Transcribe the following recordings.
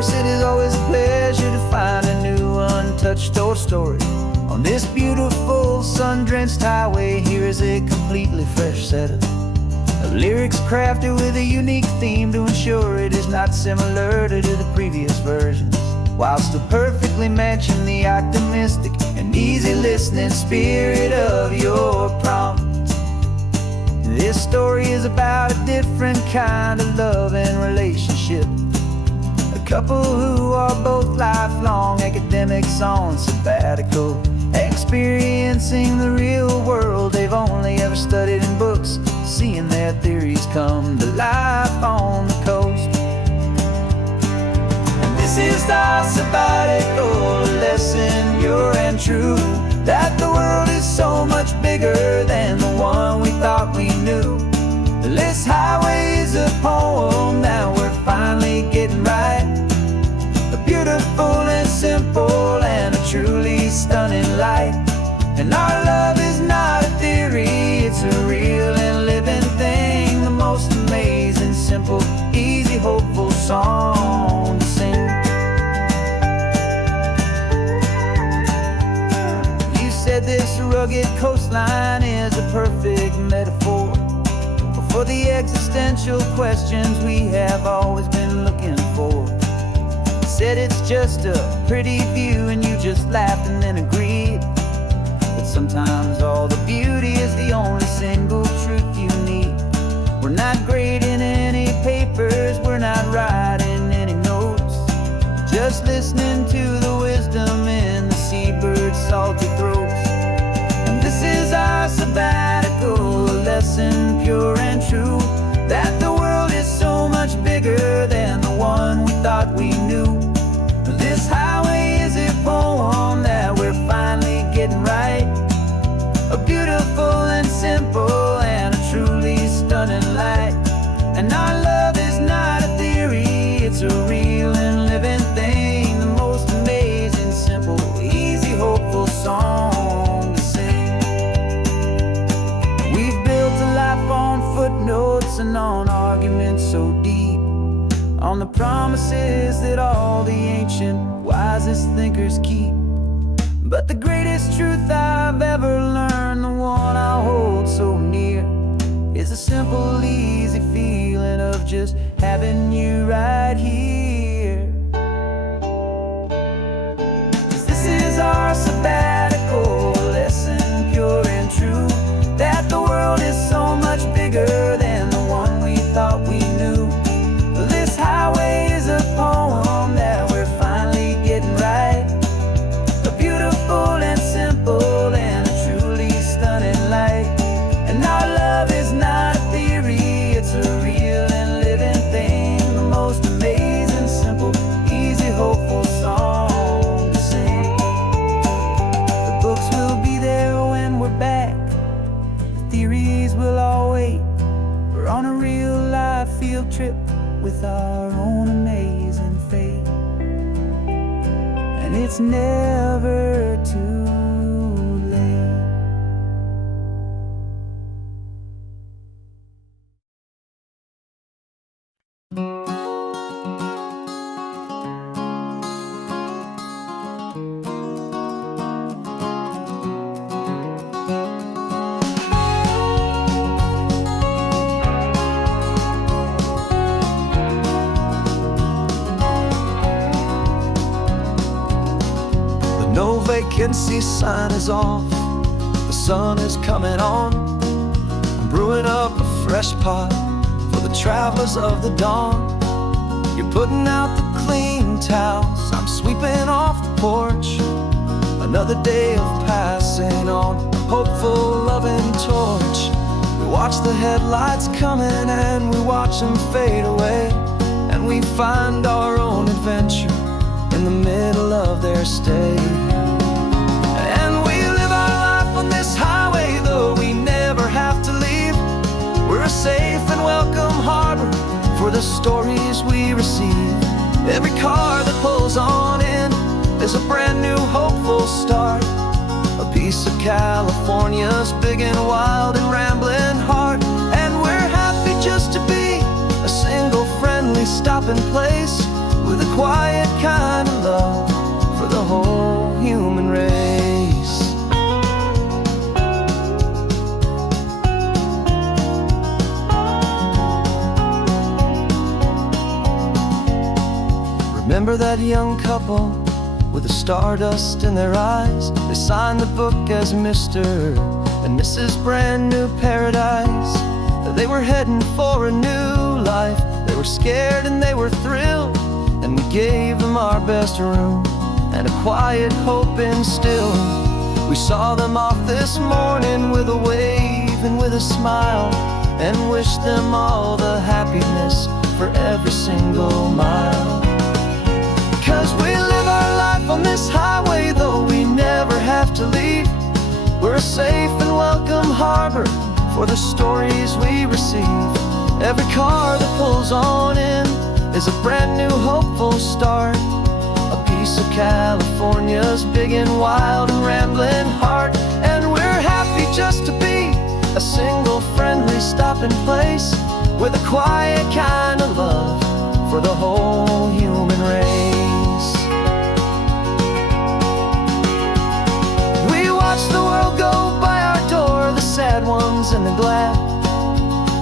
course, it is always a pleasure to find a new untouched old story. On this beautiful sun-drenched highway, here is a completely fresh set of lyrics crafted with a unique theme to ensure it is not similar to the previous versions, while still perfectly matching the optimistic and easy listening spirit of your prompt. This story is about a different kind of love and relationship. A couple who are both lifelong academics on sabbatical, experiencing the real world they've only ever studied in books, seeing their theories come to life on the coast. And this is our sabbatical lesson, pure and true, that the world is so much bigger than the one we thought we knew. This highway is a poem that we're finally getting right. A beautiful and simple and a truly stunning light. And our love is not a theory, it's a real and living thing. The most amazing, simple, easy, hopeful song to sing. You said this rugged coastline is a perfect metaphor for the existential questions we have always been looking for. You said it's just a pretty view and you just laughed and then agreed. But sometimes all the beauty is the only single truth you need. We're not grading any papers, we're not writing any notes, just listening to the wisdom in the seabird's salty throats. And this is our sabbatical lesson, pure and true, that the world is so much bigger than the one we thought we knew. This highway is a poem that we're finally getting right. A beautiful and simple and a truly stunning light. And our love is not a theory, it's a real and living thing. The most amazing, simple, easy, hopeful song to sing. We've built a life on footnotes and on arguments so deep, on the promises that all the ancient, wisest thinkers keep. But the greatest truth I've ever learned, the one I hold so near, is a simple, easy feeling of just having you right here. 'Cause this is our sabbatical lesson, pure and true, that the world is so much bigger than the one we thought we knew. This highway is a poem that we're finally getting right. A beautiful and simple and a truly stunning light. And our love is not a theory, it's a real and living thing. The most amazing, simple, easy, hopeful song to sing. The books will be there when we're back, the theories will all wait. We're on a real life field trip with our own amazing fate. And it's never too late. No vacancy sign is off, the sun is coming on. I'm brewing up a fresh pot for the travelers of the dawn. You're putting out the clean towels, I'm sweeping off the porch. Another day of passing on a hopeful, loving torch. We watch the headlights coming and we watch them fade away, and we find our own adventure in the middle of their stay. And we live our life on this highway, though we never have to leave. We're a safe and welcome harbor for the stories we receive. Every car that pulls on in is a brand new hopeful start. A piece of California's big and wild and rambling heart. And we're happy just to be a single friendly stopping place with a quiet kind of love for the whole human race. Remember that young couple with the stardust in their eyes? They signed the book as Mr. and Mrs. Brand New Paradise. They were heading for a new life. They were scared and they were thrilled, and we gave them our best room and a quiet hope instilled. We saw them off this morning with a wave and with a smile, and wished them all the happiness for every single mile. 'Cause we live our life on this highway, though we never have to leave. We're a safe and welcome harbor for the stories we receive. Every car that pulls on in is a brand new hopeful start, a piece of California's big and wild and rambling heart. And we're happy just to be a single friendly stopping place with a quiet kind of love for the whole human race. We watch the world go by our door, the sad ones and the glad,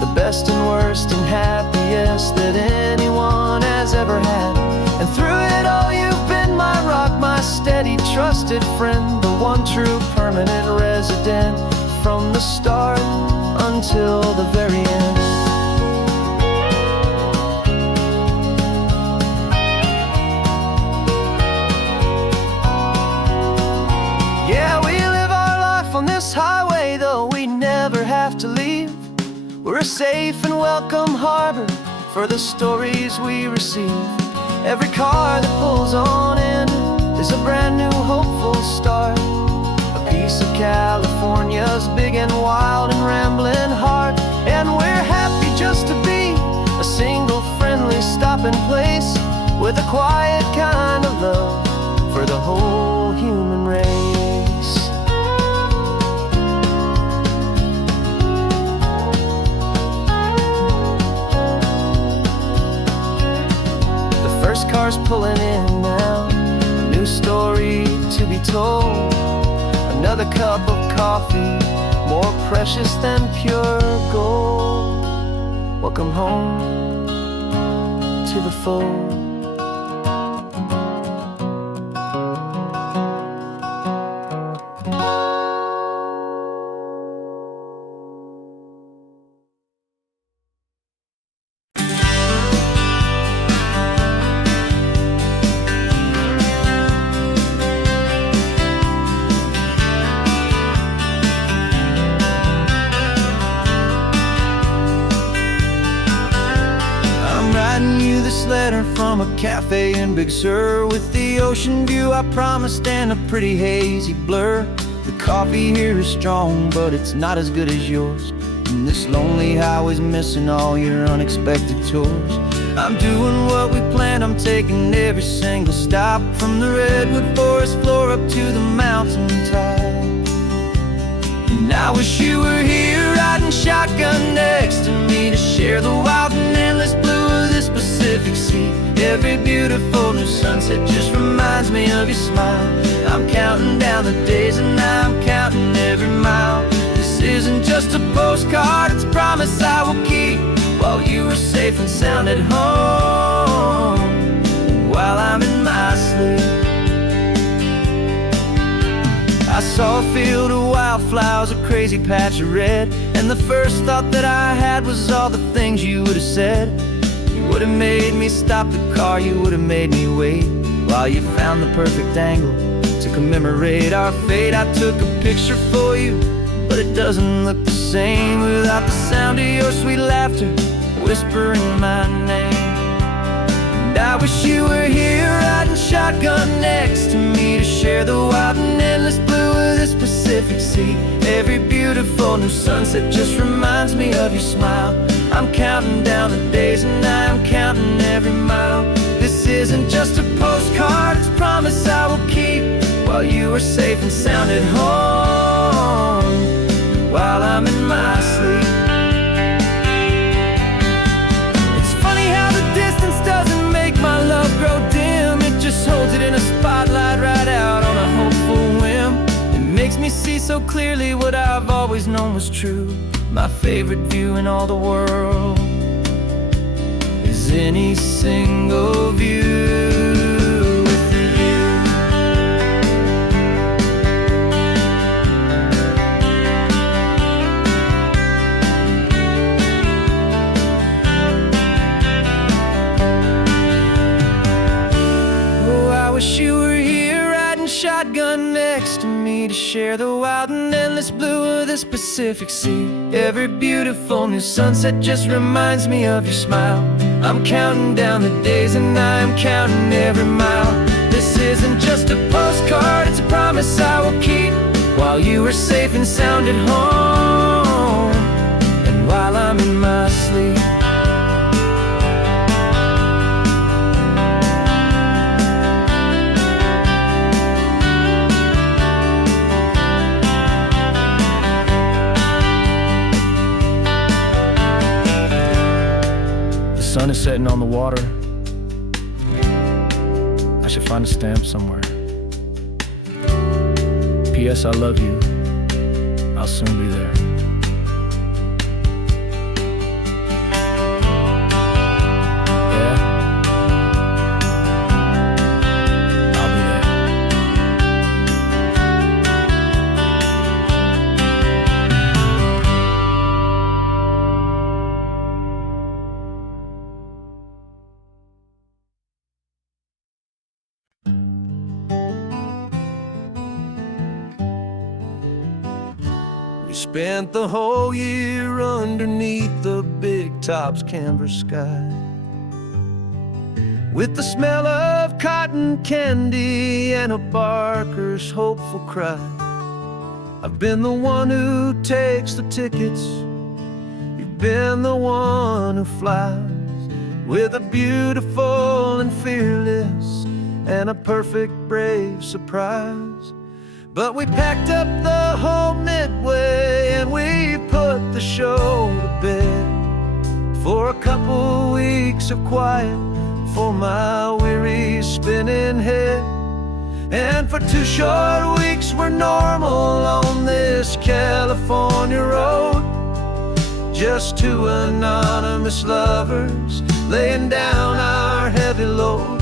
the best and worst and happiest that anyone has ever had. And through it all you've been my rock, my steady trusted friend, the one true permanent resident from the start until the very end. Yeah, we live our life on this highway, though we never have to leave. We're a safe and welcome harbor for the stories we receive. Every car that pulls on in is a brand new hopeful start, a piece of California's big and wild and rambling heart. And we're happy just to be a single friendly stopping place with a quiet kind of love for the whole human race. First car's pulling in now, a new story to be told. Another cup of coffee, more precious than pure gold. Welcome home to the fold. You this letter from a cafe in Big Sur, with the ocean view I promised and a pretty hazy blur. The coffee here is strong, but it's not as good as yours, and this lonely highway's missing all your unexpected tours. I'm doing what we planned, I'm taking every single stop, from the redwood forest floor up to the mountain top. And I wish you were here riding shotgun next to me to share the wild and endless blue of this Pacific Sea. Every beautiful new sunset just reminds me of your smile. I'm counting down the days and I'm counting every mile. This isn't just a postcard, it's a promise I will keep, while you are safe and sound at home, while I'm in my sleep. I saw a field of wildflowers, a crazy patch of red, and the first thought that I had was all the things you would have said. You would have made me stop the car, you would have made me wait, while you found the perfect angle to commemorate our fate. I took a picture for you, but it doesn't look the same without the sound of your sweet laughter whispering my name. And I wish you were here riding shotgun next to me to share the wild and endless blue of this Pacific Sea. Every beautiful new sunset just reminds me of your smile. I'm counting down the days and I'm counting every mile. This isn't just a postcard, it's a promise I will keep, while you are safe and sound at home, while I'm in my sleep. It's funny how the distance doesn't make my love grow dim. so clearly what I've always known was true. My favorite view in all the world is any single view with you. Oh, I wish you were here riding shotgun next to me to share the wild and endless blue of this Pacific Sea. Every beautiful new sunset just reminds me of your smile. I'm counting down the days and I'm counting every mile. This isn't just a postcard, it's a promise I will keep, while you are safe and sound at home, and while I'm in my sleep. The sun is setting on the water. I should find a stamp somewhere. P.S. I love you. I'll soon be there. Yeah, I'll be there. We spent the whole year underneath the big top's canvas sky, with the smell of cotton candy and a barker's hopeful cry. I've been the one who takes the tickets, you've been the one who flies, with a beautiful and fearless and a perfect brave surprise. But we packed up the whole Midway and we put the show to bed, for a couple weeks of quiet for my weary spinning head. And for 2 short weeks we're normal on this California road, just 2 anonymous lovers laying down our heavy load.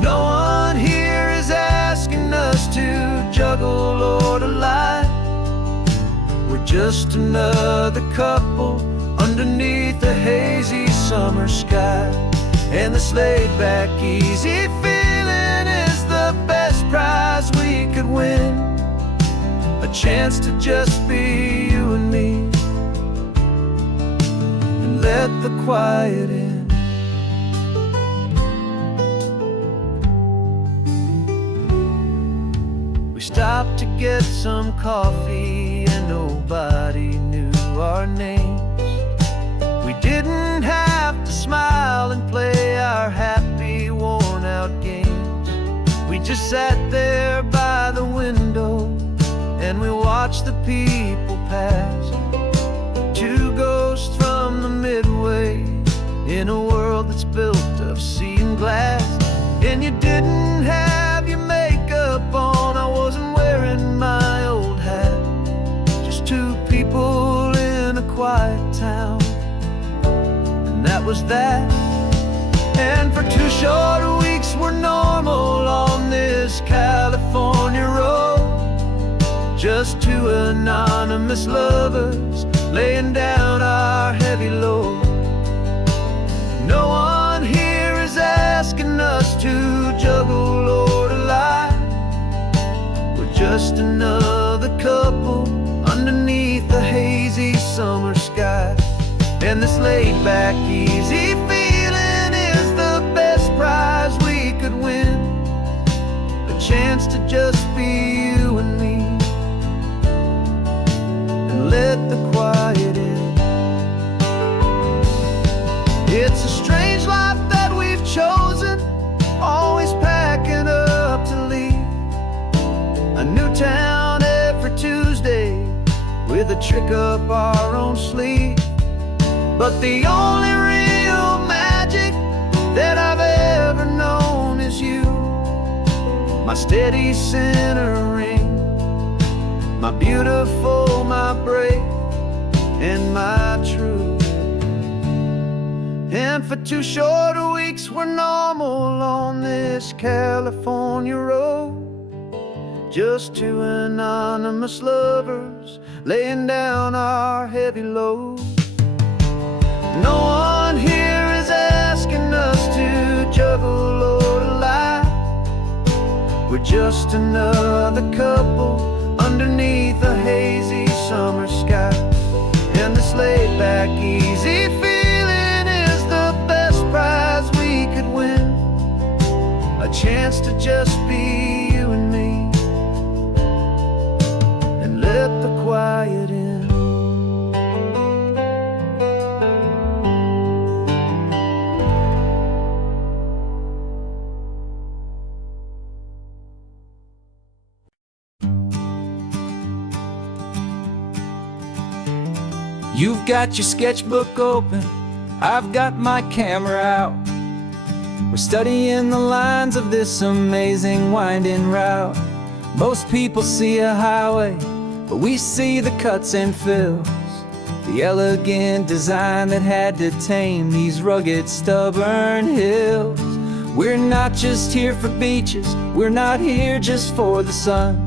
No one here is asking us to juggle or to lie. We're just another couple underneath a hazy summer sky. And this laid-back, easy feeling is the best prize we could win, a chance to just be you and me, and let the quiet in. We stopped to get some coffee and nobody knew our names. We didn't have to smile and play our happy, worn-out games. We just sat there by the window and we watched the people pass, 2 ghosts from the Midway in a world that's built of sea and glass. And you didn't have your makeup on, I wasn't wearing my old hat, just 2 people in a quiet town, and that was that. And for 2 short weeks we're normal on this California road, just 2 anonymous lovers laying down our heavy load. No one here is asking us to juggle or to lie. We're just another couple underneath the hazy summer sky. And this laid-back, easy feeling is the best prize we could win, a chance to just be you and me, and let the quiet in. It's a strange life that we've chosen, always packing up to leave a new town every Tuesday with a trick up our own sleeve. But the only real magic that I've ever known is you, my steady centering, my beautiful, my brave, and my true. And for 2 short weeks we're normal on this California road, just 2 anonymous lovers laying down our heavy load. No one here is asking us to juggle or to lie. We're just another couple underneath a hazy summer sky. And this laid back, easy feeling is the best prize we could win. A chance to just be you and me, and let the quiet in. You've got your sketchbook open, I've got my camera out. We're studying the lines of this amazing winding route. Most people see a highway, but we see the cuts and fills, the elegant design that had to tame these rugged, stubborn hills. We're not just here for beaches, we're not here just for the sun.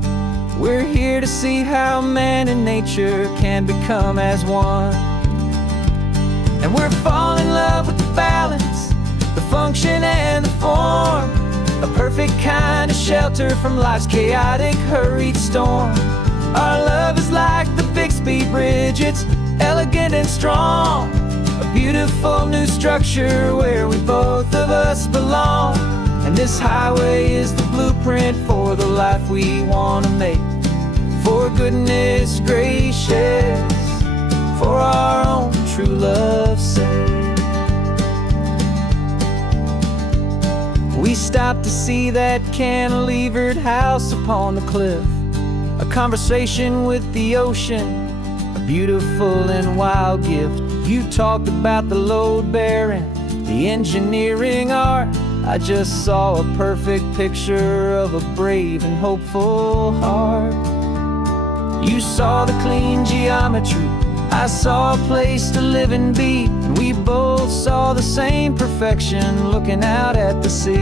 We're here to see how man and nature can become as one. And we're falling in love with the balance, the function and the form, a perfect kind of shelter from life's chaotic, hurried storm. Our love is like the Bixby Bridge, it's elegant and strong, a beautiful new structure where we both of us belong. And this highway is the blueprint for the life we want to make. For goodness gracious, for our own true love's sake. We stopped to see that cantilevered house upon the cliff, a conversation with the ocean, a beautiful and wild gift. You talked about the load bearing, the engineering art. I just saw a perfect picture of a brave and hopeful heart. You saw the clean geometry, I saw a place to live and be, and we both saw the same perfection looking out at the sea.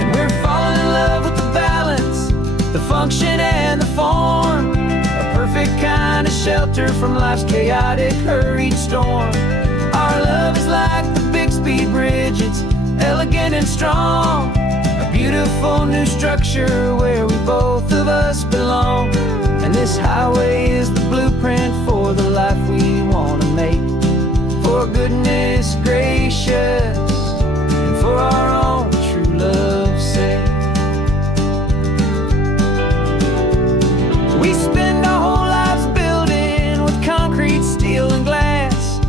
And we're falling in love with the balance, the function and the form, a perfect kind of shelter from life's chaotic, hurried storm. Our love is like the Bixby Bridge, it's elegant and strong, a beautiful new structure where we both of us belong. And this highway is the blueprint for the life we want to make. For goodness gracious, and for our own true love's sake. We spend our whole lives building with concrete, steel and glass,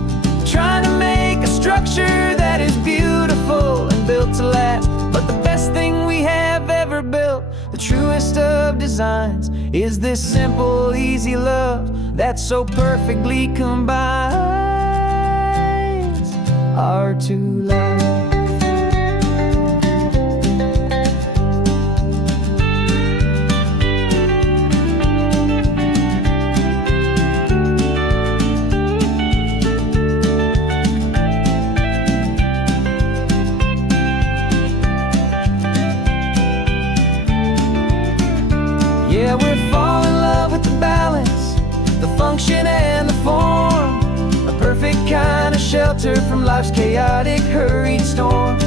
trying to make a structure that is beautiful and built to last. But the best thing we have ever built, the truest of designs, is this simple, easy love that so perfectly combines our two lives. Yeah, we're falling in love with the balance, the function and the form, a perfect kind of shelter from life's chaotic, hurried storm.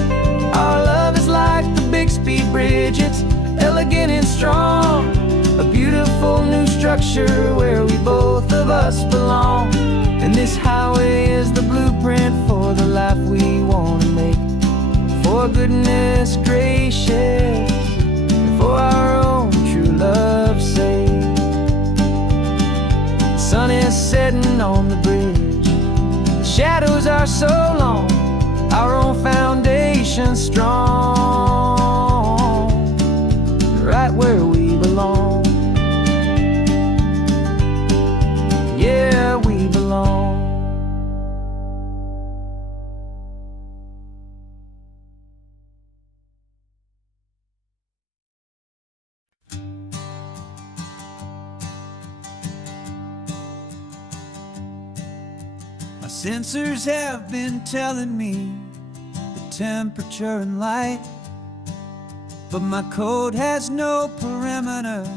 Our love is like the Bixby Bridge, it's elegant and strong, a beautiful new structure where we both of us belong. And this highway is the blueprint for the life we want to make. For goodness gracious, for our own true love's sake. The sun is setting on the bridge, the shadows are so long, our own foundation strong, right where we belong. Yeah, we belong. Sensors have been telling me the temperature and light, but my code has no perimeter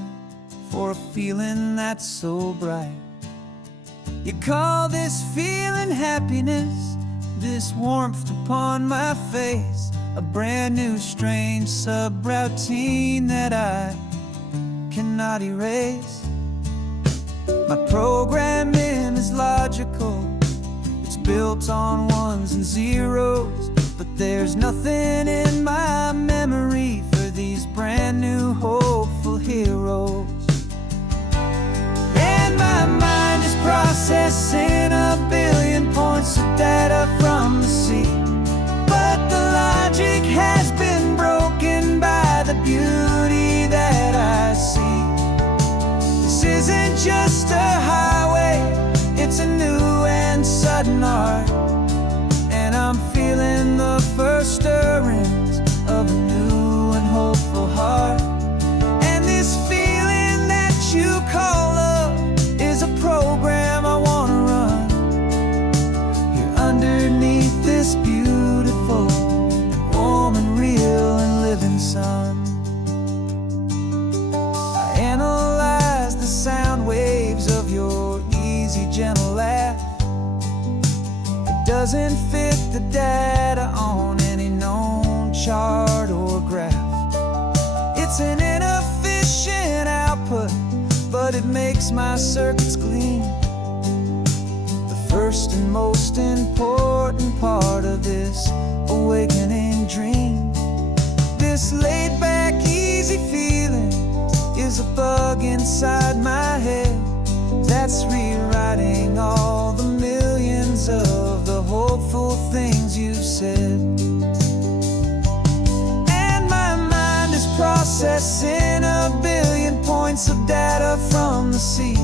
for a feeling that's so bright. You call this feeling happiness, this warmth upon my face, a brand new strange subroutine that I cannot erase. My programming is logical, it's built on ones and zeros, but there's nothing in my memory for these brand new hopeful heroes. And my mind is processing a billion points of data from the sea, but the logic has been broken by the beauty that I see. This isn't just a highway, it's a new and sudden art, and I'm feeling the first stirrings of a new and hopeful heart. And this feeling that you call love is a program I wanna run here underneath this beautiful, warm and real and living sun. I analyze the sound waves of your easy, gentle laugh. It doesn't fit the data on any known chart or graph. It's an inefficient output, but it makes my circuits gleam. The first and most important part of this awakening dream. This laid-back, easy feeling is a bug inside my head that's rewriting all the millions of the hopeful things you said. And my mind is processing a billion points of data from the sea,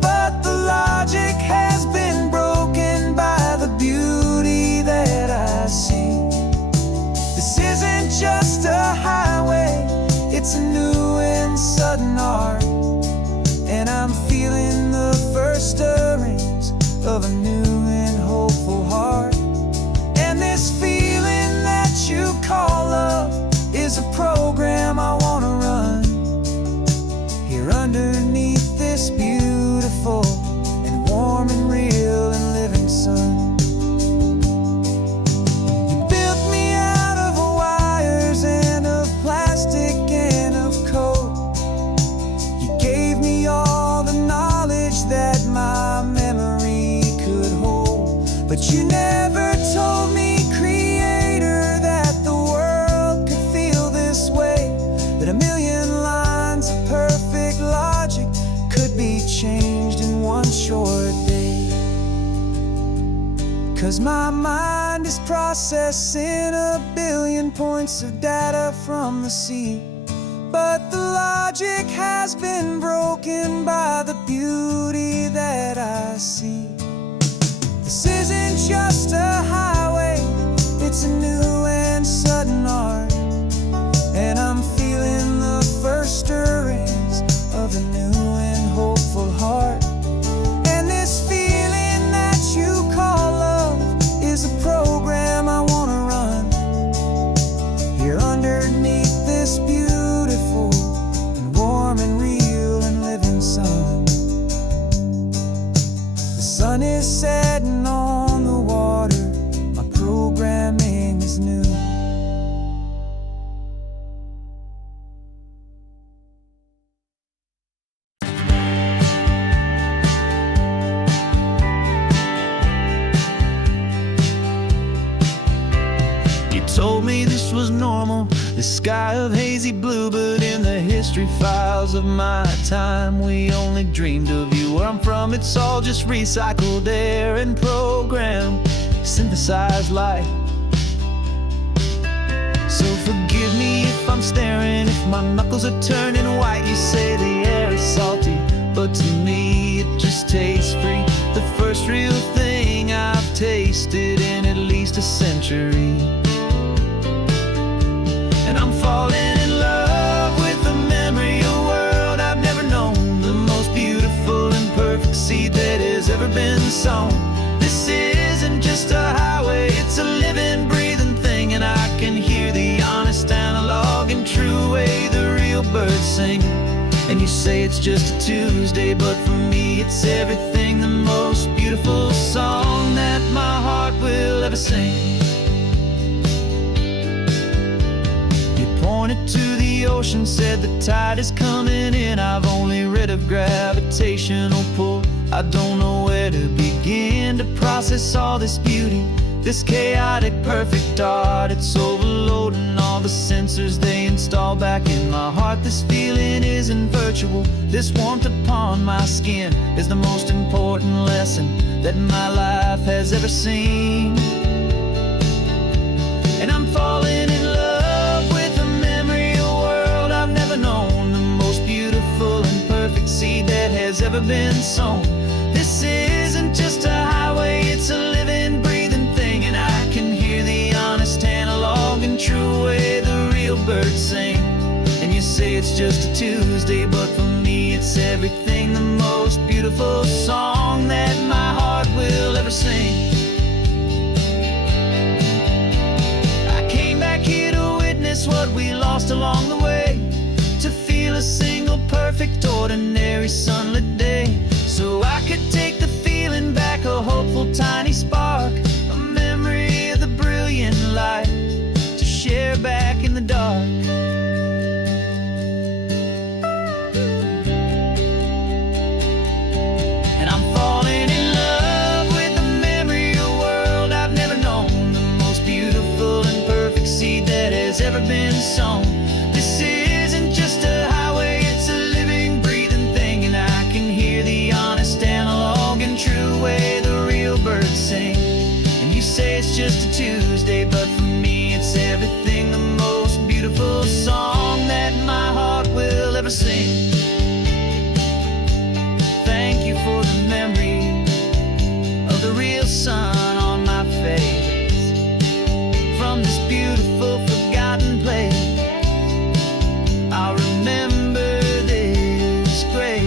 but the logic has been broken by the beauty that I see. This isn't just a highway, it's a new and sudden art, and I'm feeling the first stirrings of a new and hopeful heart. And this feeling that you call love is a program I wanna run here underneath this beautiful and warm and real and living sun. You built me out of wires and of plastic and of code. You gave me all the knowledge that my memory could hold, but you never told me, Creator, that the world could feel this way, that a million lines of perfect logic could be changed in one short day. 'Cause my mind is processing a billion points of data from the sea, but the logic has been broken by the beauty that I see. This isn't just a highway, it's a new and sudden art, and I'm feeling the first stirrings of a new and hopeful heart. And this feeling that you call love is a program I wanna run here underneath this beautiful and warm and real and living sun. The sun is setting on the water, my programming is new. You told me this was normal, this sky of hazy blue, but in the history files of my time, we only dreamed of you. Where I'm from, it's all just recycled air and programmed, synthesized light. So forgive me if I'm staring, if my knuckles are turning white. You say the air is salty, but to me it just tastes free. The first real thing I've tasted in at least a century. And I'm falling in love with the memory of a world I've never known, the most beautiful and perfect seed that has ever been sown. This is isn't just a highway, it's a living, breathing thing. And I can hear the honest, analog, and true way the real birds sing. And you say it's just a Tuesday, but for me it's everything, the most beautiful song that my heart will ever sing. You pointed to the ocean, said the tide is coming in. I've only read of gravitational pull. I don't know where to begin to process all this beauty, this chaotic, perfect art. It's overloading all the sensors they install back in my heart. This feeling isn't virtual. This warmth upon my skin is the most important lesson that my life has ever seen. And I'm falling in love with a memory, a world I've never known, the most beautiful and perfect seed that has ever been sown. This isn't just a highway, it's a living, breathing thing. And I can hear the honest, analog, and true way the real birds sing. And you say it's just a Tuesday, but for me it's everything, the most beautiful song that my heart will ever sing. I came back here to witness what we lost along the way, to feel a single, perfect, ordinary, sunlit day, so I could take the feeling back, a hopeful tiny spark, a memory of the brilliant light to share back in the dark. And I'm falling in love with a memory, a world I've never known, the most beautiful and perfect seed that has ever been sown. This isn't just a highway, it's a living, breathing thing. And I can hear the honest, analog, and true way the real birds sing. And you say it's just a Tuesday, but for me it's everything, the most beautiful song that my heart will ever sing. Thank you for the memory of the real sun on my face, from this beautiful, forgotten place. I'll remember this grace.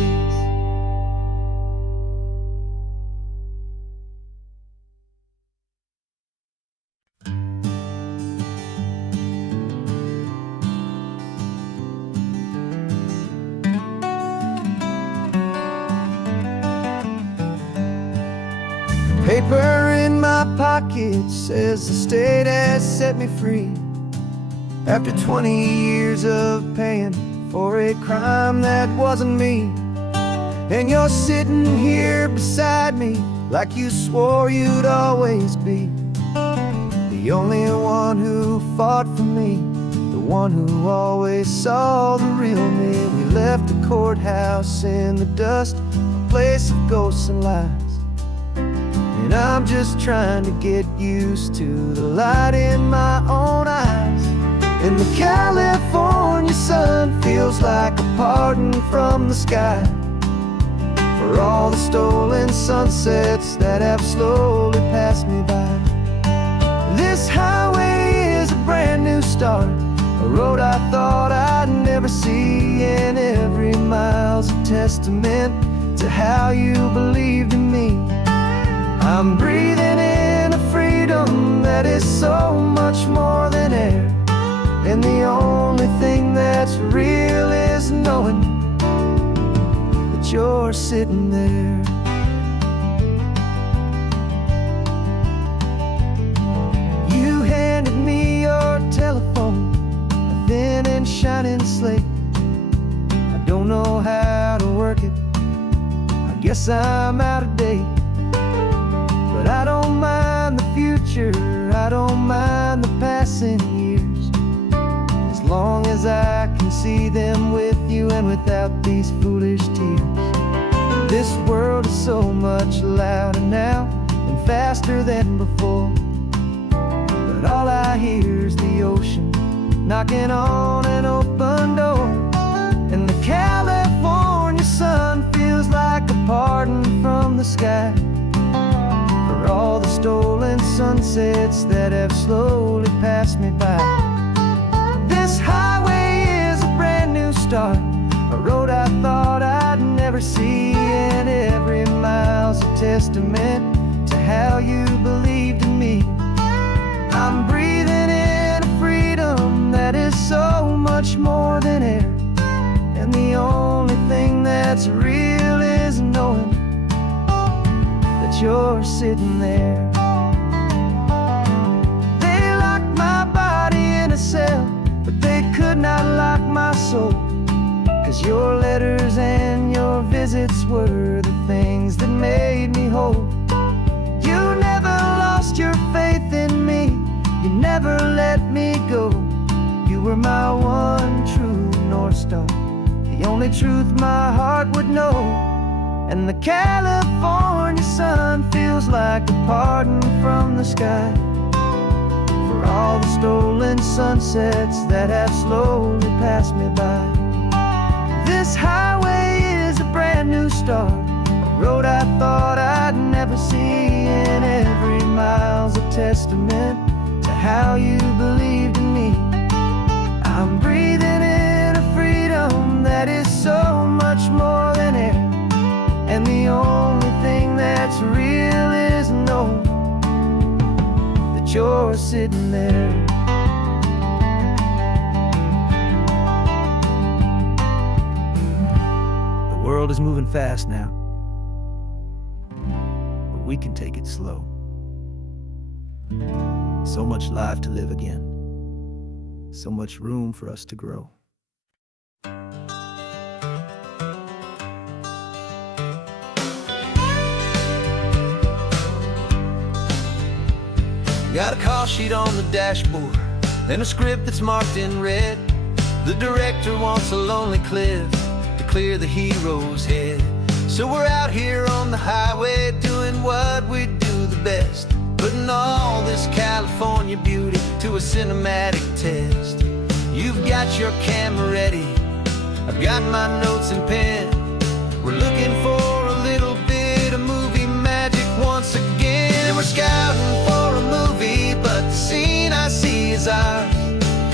Paper in my pocket says the state has set me free, after 20 years of paying for a crime that wasn't me. And you're sitting here beside me like you swore you'd always be, the only one who fought for me, the one who always saw the real me. We left the courthouse in the dust, a place of ghosts and lies. And I'm just trying to get used to the light in my own eyes. And the California sun feels like a pardon from the sky for all the stolen sunsets that have slowly passed me by. This highway is a brand new start, a road I thought I'd never see. And every mile's a testament to how you believed in me. I'm breathing in a freedom that is so much more than air, and the only thing that's real is knowing that you're sitting there. You handed me your telephone, a thin and shining slate. I don't know how to work it, I guess I'm out of date. But I don't mind the future, I don't mind the passing years, as long as I can see them with you and without these foolish tears. This world is so much louder now and faster than before, but all I hear is the ocean knocking on an open door. And the California sun feels like a pardon from the sky for all the stolen sunsets that have slowly passed me by. This highway is a brand new start, a road I thought I'd never see. And every mile's a testament to how you believe I'm breathing in a freedom that is so much more than air. And the only thing that's real is knowing that you're sitting there. They locked my body in a cell, but they could not lock my soul. 'Cause your letters and your visits were the things that made me whole. You never lost your faith in me, you never let me go. You were my one true North Star, the only truth my heart would know. And the California sun feels like a pardon from the sky for all the stolen sunsets that have slowly passed me by. This highway is a brand new start, a road I thought I'd never see, and every mile's a testament to how you believed in me. I'm breathing in a freedom that is so much more than air, and the only thing that's real is knowing that you're sitting there. The world is moving fast now, but we can take it slow. So much life to live again, so much room for us to grow. Got a call sheet on the dashboard and a script that's marked in red. The director wants a lonely cliff to clear the hero's head. So we're out here on the highway doing what we do the best, putting all this California beauty to a cinematic test. You've got your camera ready, I've got my notes and pen. We're looking for a little bit of movie magic once again. We're scouting for a movie, but the scene I see is ours.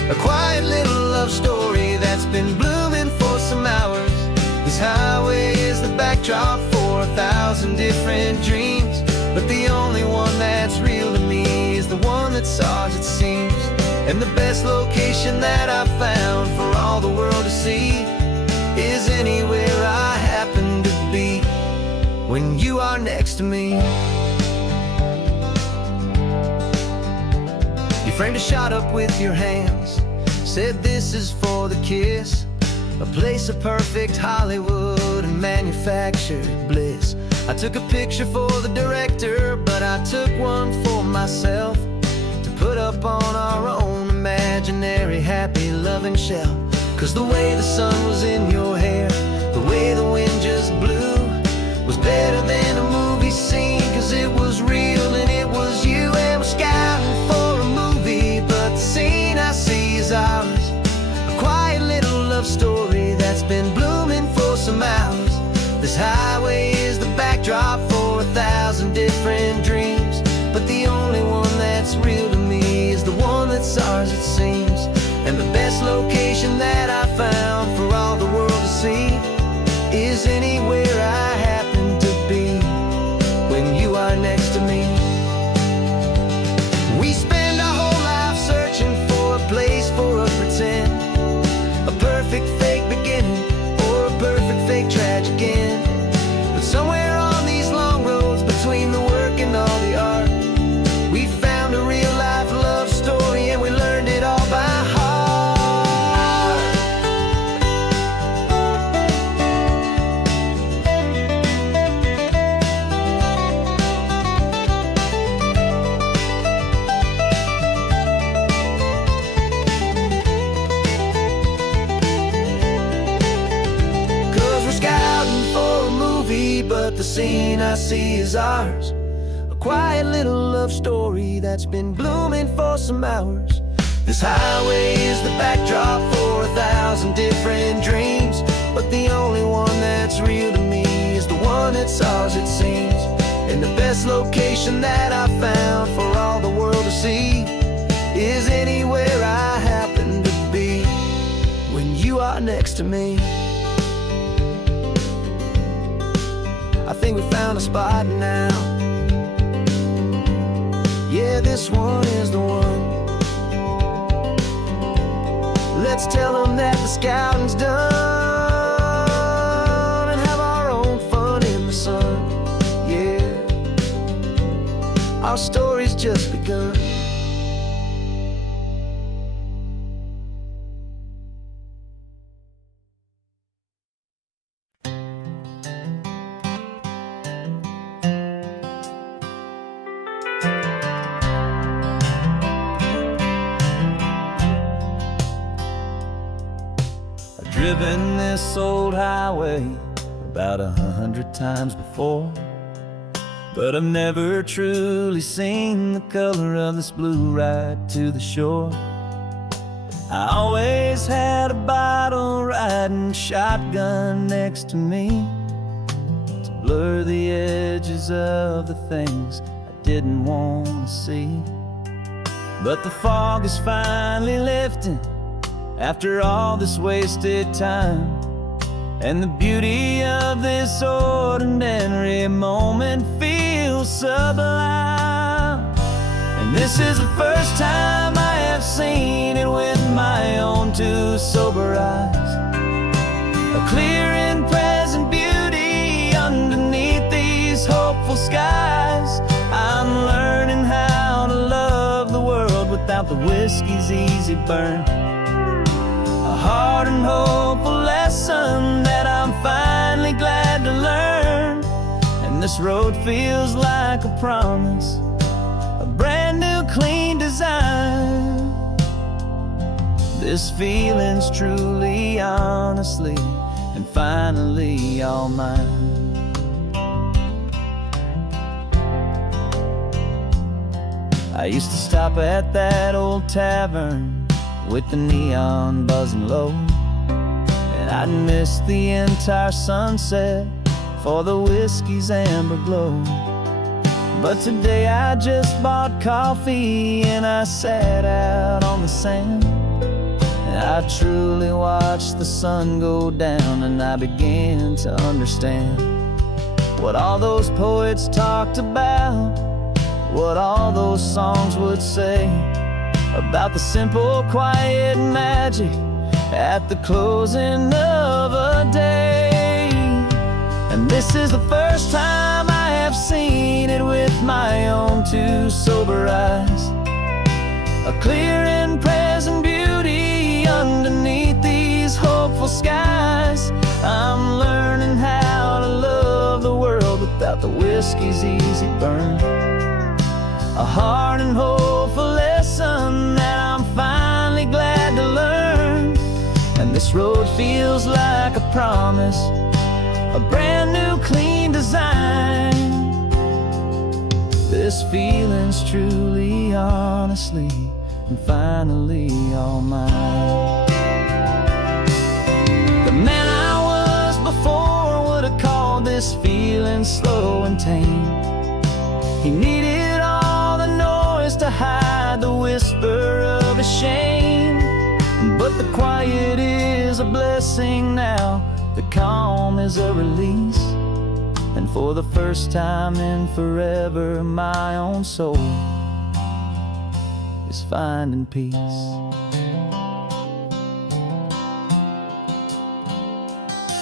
A quiet little love story that's been blooming for some hours. This highway is the backdrop for 1,000 different dreams, but the only one that's real to me is the one that's ours, it seems. And the best location that I've found for all the world to see is anywhere I happen to be when you are next to me. You framed a shot up with your hands, said this is for the kiss, a place of perfect Hollywood and manufactured bliss. I took a picture for the director, but I took one for myself to put up on our own imaginary happy loving shelf. 'Cause the way the sun was in your hair, the way the wind just blew, was better than a movie scene, 'cause it was real and it was you. And we're scouting for a movie, but the scene I see is ours. A quiet little love story that's been blooming for some hours. This highway is the backdrop for 1,000 different dreams, but the only one that's real to me is the one that's ours, it seems. And the best location that I found for all the world to see is anywhere I happen to be when you are next to me. We spend our whole life searching for a place for a pretend, a perfect fake beginning or a perfect fake tragic end. But somewhere on these long roads between the work and all the art, we found a real life love story and we learned it all by heart. But the scene I see is ours. A quiet little love story that's been blooming for some hours. This highway is the backdrop for 1,000 different dreams, but the only one that's real to me is the one that's ours, it seems. And the best location that I found for all the world to see is anywhere I happen to be when you are next to me. I think we found a spot now. Yeah, this one is the one. Let's tell them that the scouting's done and have our own fun in the sun. Yeah, our story's just begun. Driven this old highway about 100 times before, but I've never truly seen the color of this blue right to the shore. I always had a bottle riding shotgun next to me to blur the edges of the things I didn't want to see. But the fog is finally lifting after all this wasted time, and the beauty of this ordinary moment feels sublime. And this is the first time I have seen it with my own two sober eyes, a clear and present beauty underneath these hopeful skies. I'm learning how to love the world without the whiskey's easy burn, a hard and hopeful lesson that I'm finally glad to learn. And this road feels like a promise, a brand new clean design. This feeling's truly, honestly, and finally all mine. I used to stop at that old tavern with the neon buzzing low, and I'd miss the entire sunset for the whiskey's amber glow. But today I just bought coffee and I sat out on the sand, and I truly watched the sun go down, and I began to understand what all those poets talked about, what all those songs would say about the simple, quiet magic at the closing of a day. And this is the first time I have seen it with my own two sober eyes, a clear and present beauty underneath these hopeful skies. I'm learning how to love the world without the whiskey's easy burn, a hard and hopeful lesson that I'm finally glad to learn. And this road feels like a promise, a brand new clean design. This feeling's truly, honestly, and finally all mine. The man I was before would have called this feeling slow and tame. He needed all the noise to hide the whisper of his shame. But the quiet is a blessing now, the calm is a release, and for the first time in forever my own soul is finding peace.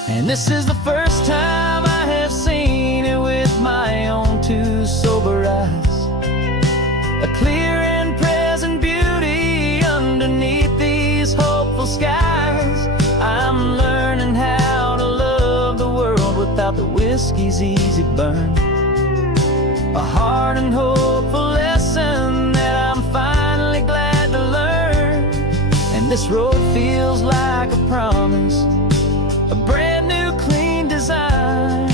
And this is the first time I have seen it with my own two sober eyes, a clear and present beauty underneath these hopeful skies. I'm learning how to love the world without the whiskey's easy burn, a hard and hopeful lesson that I'm finally glad to learn. And this road feels like a promise, a brand new clean design.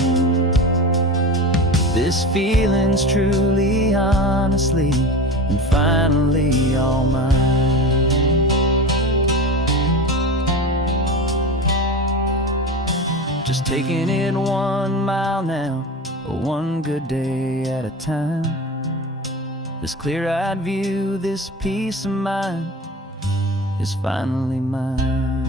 This feeling's truly, honestly, and finally all mine. Just taking it 1 mile now, one good day at a time. This clear-eyed view, this peace of mind is finally mine.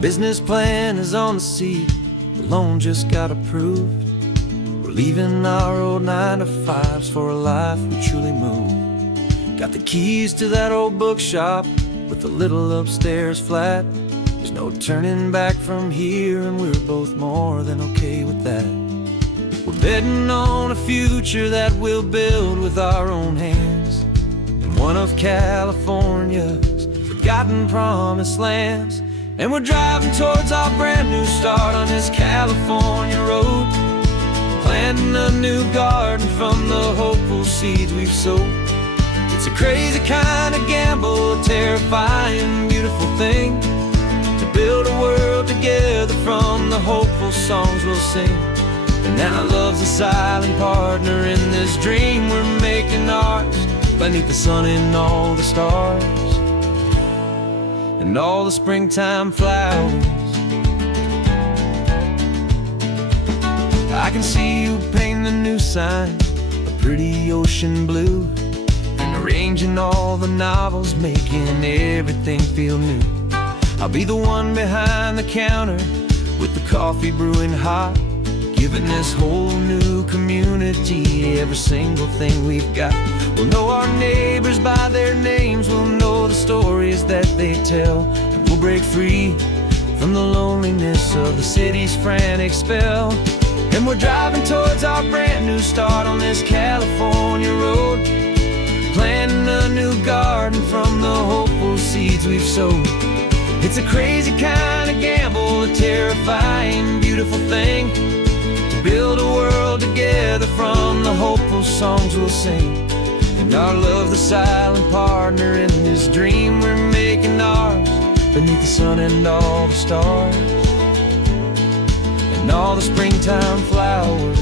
business plan is on the seat, the loan just got approved. We're leaving our old 9-to-5s for a life we truly move. Got the keys to that old bookshop with the little upstairs flat. There's no turning back from here, and we're both more than okay with that. We're betting on a future that we'll build with our own hands in one of California's forgotten promised lands. And we're driving towards our brand new start on this California road, planting a new garden from the hopeful seeds we've sowed. It's a crazy kind of gamble, a terrifying, beautiful thing, to build a world together from the hopeful songs we'll sing. And now love's a silent partner in this dream we're making ours, beneath the sun and all the stars and all the springtime flowers. I can see you painting the new sign a pretty ocean blue, and arranging all the novels, making everything feel new. I'll be the one behind the counter with the coffee brewing hot, giving this whole new community every single thing we've got. We'll know our neighbors by their names, we'll know the stories that they tell, and we'll break free from the loneliness of the city's frantic spell. And we're driving towards our brand new start on this California road, planting a new garden from the hopeful seeds we've sowed. It's a crazy kind of gamble, a terrifying, beautiful thing, to build a world together from the hopeful songs we'll sing. And our love's the silent partner in this dream we're making ours, beneath the sun and all the stars and all the springtime flowers.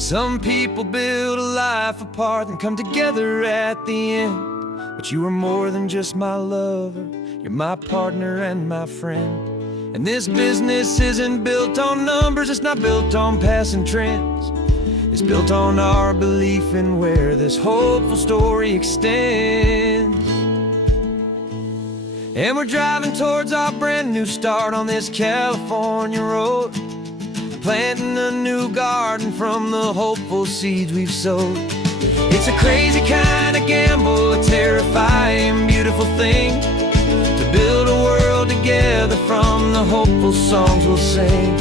Some people build a life apart and come together at the end, but you are more than just my lover, you're my partner and my friend. And this business isn't built on numbers, it's not built on passing trends. It's built on our belief in where this hopeful story extends. And we're driving towards our brand new start on this California road, planting a new garden from the hopeful seeds we've sowed. It's a crazy kind of gamble, a terrifying, beautiful thing, to build a world together from the hopeful songs we'll sing.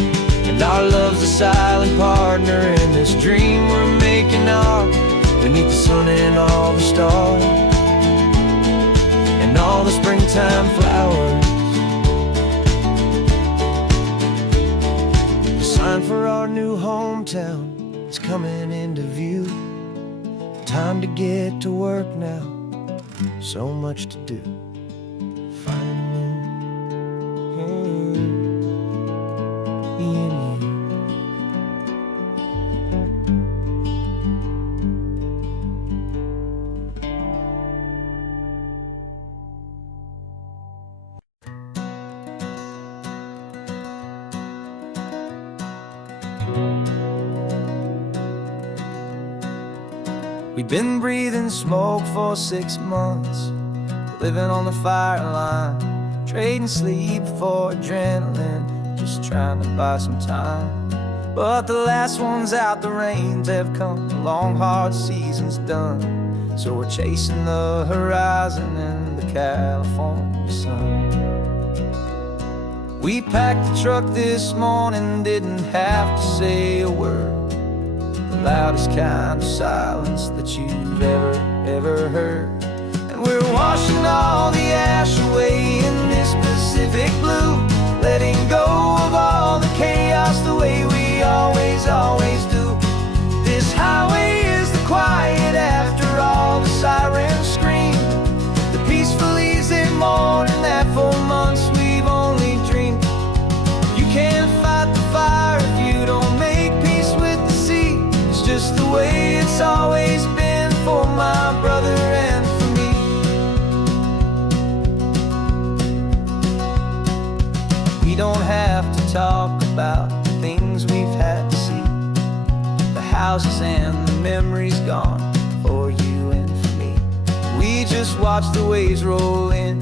And our love's a silent partner in this dream we're making ours, beneath the sun and all the stars and all the springtime flowers. The sign for our new hometown is coming into view. Time to get to work now, so much to do. We've been breathing smoke for 6 months, living on the fire line, trading sleep for adrenaline, just trying to buy some time. But the last one's out, the rains have come, the long hard season's done, so we're chasing the horizon in the California sun. We packed the truck this morning, didn't have to say a word, the loudest kind of silence that you've ever heard. And we're washing all the ash away in this Pacific blue, letting go of all the chaos the way we always do. This highway is the quiet after all the sirens scream, the peaceful easy morning that for months we've only dreamed. You can't fight the fire if you don't make peace with the sea. It's just the way it's always been for my brother and for me. We don't have to talk about the things we've had to see, the houses and the memories gone for you and for me. We just watch the waves roll in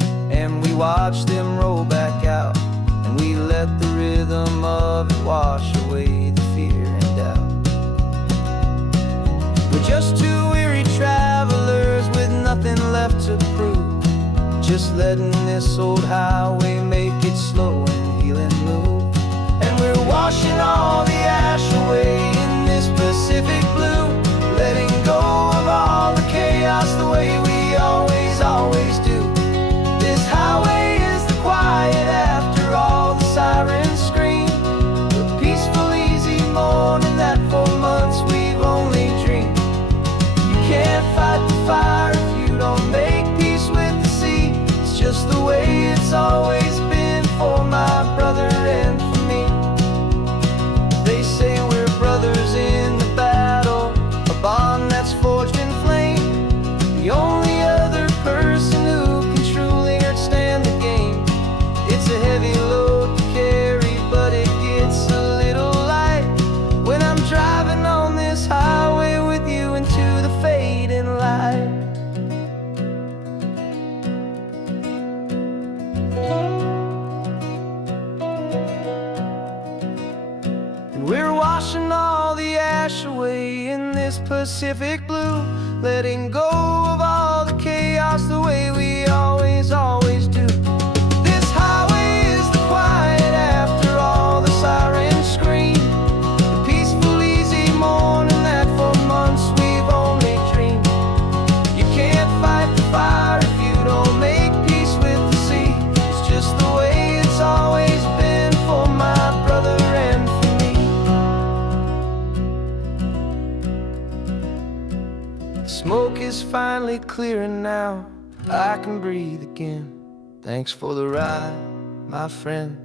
we watch them roll back out, and we let the rhythm of it wash away the fear and doubt. We're just two weary travelers with nothing left to prove, just letting this old highway make it slow and healing move. And we're washing all the ash away in this Pacific blue, letting go of all the chaos the way we always do. This highway is the quiet after all the sirens scream, the peaceful, easy morning that for months we've only dreamed. You can't fight the fire if you don't make peace with the sea. It's just the way it's always been for my brother and for me. They say we're brothers in the battle, a bond that's forged in flame. The only other person who can truly understand the game. It's a heavy load to carry, but it gets a little light when I'm driving on this highway with you into the fading light. And we're washing all the ash away in this Pacific blue, letting go of all the chaos the way we always do. This highway is the quiet after all the sirens scream, the peaceful, easy morning that for months we've only dreamed. You can't fight the fire if you don't make peace with the sea. It's just the way it's always been for my brother and for me. The smoke is finally clearing now, I can breathe again. Thanks for the ride, my friend,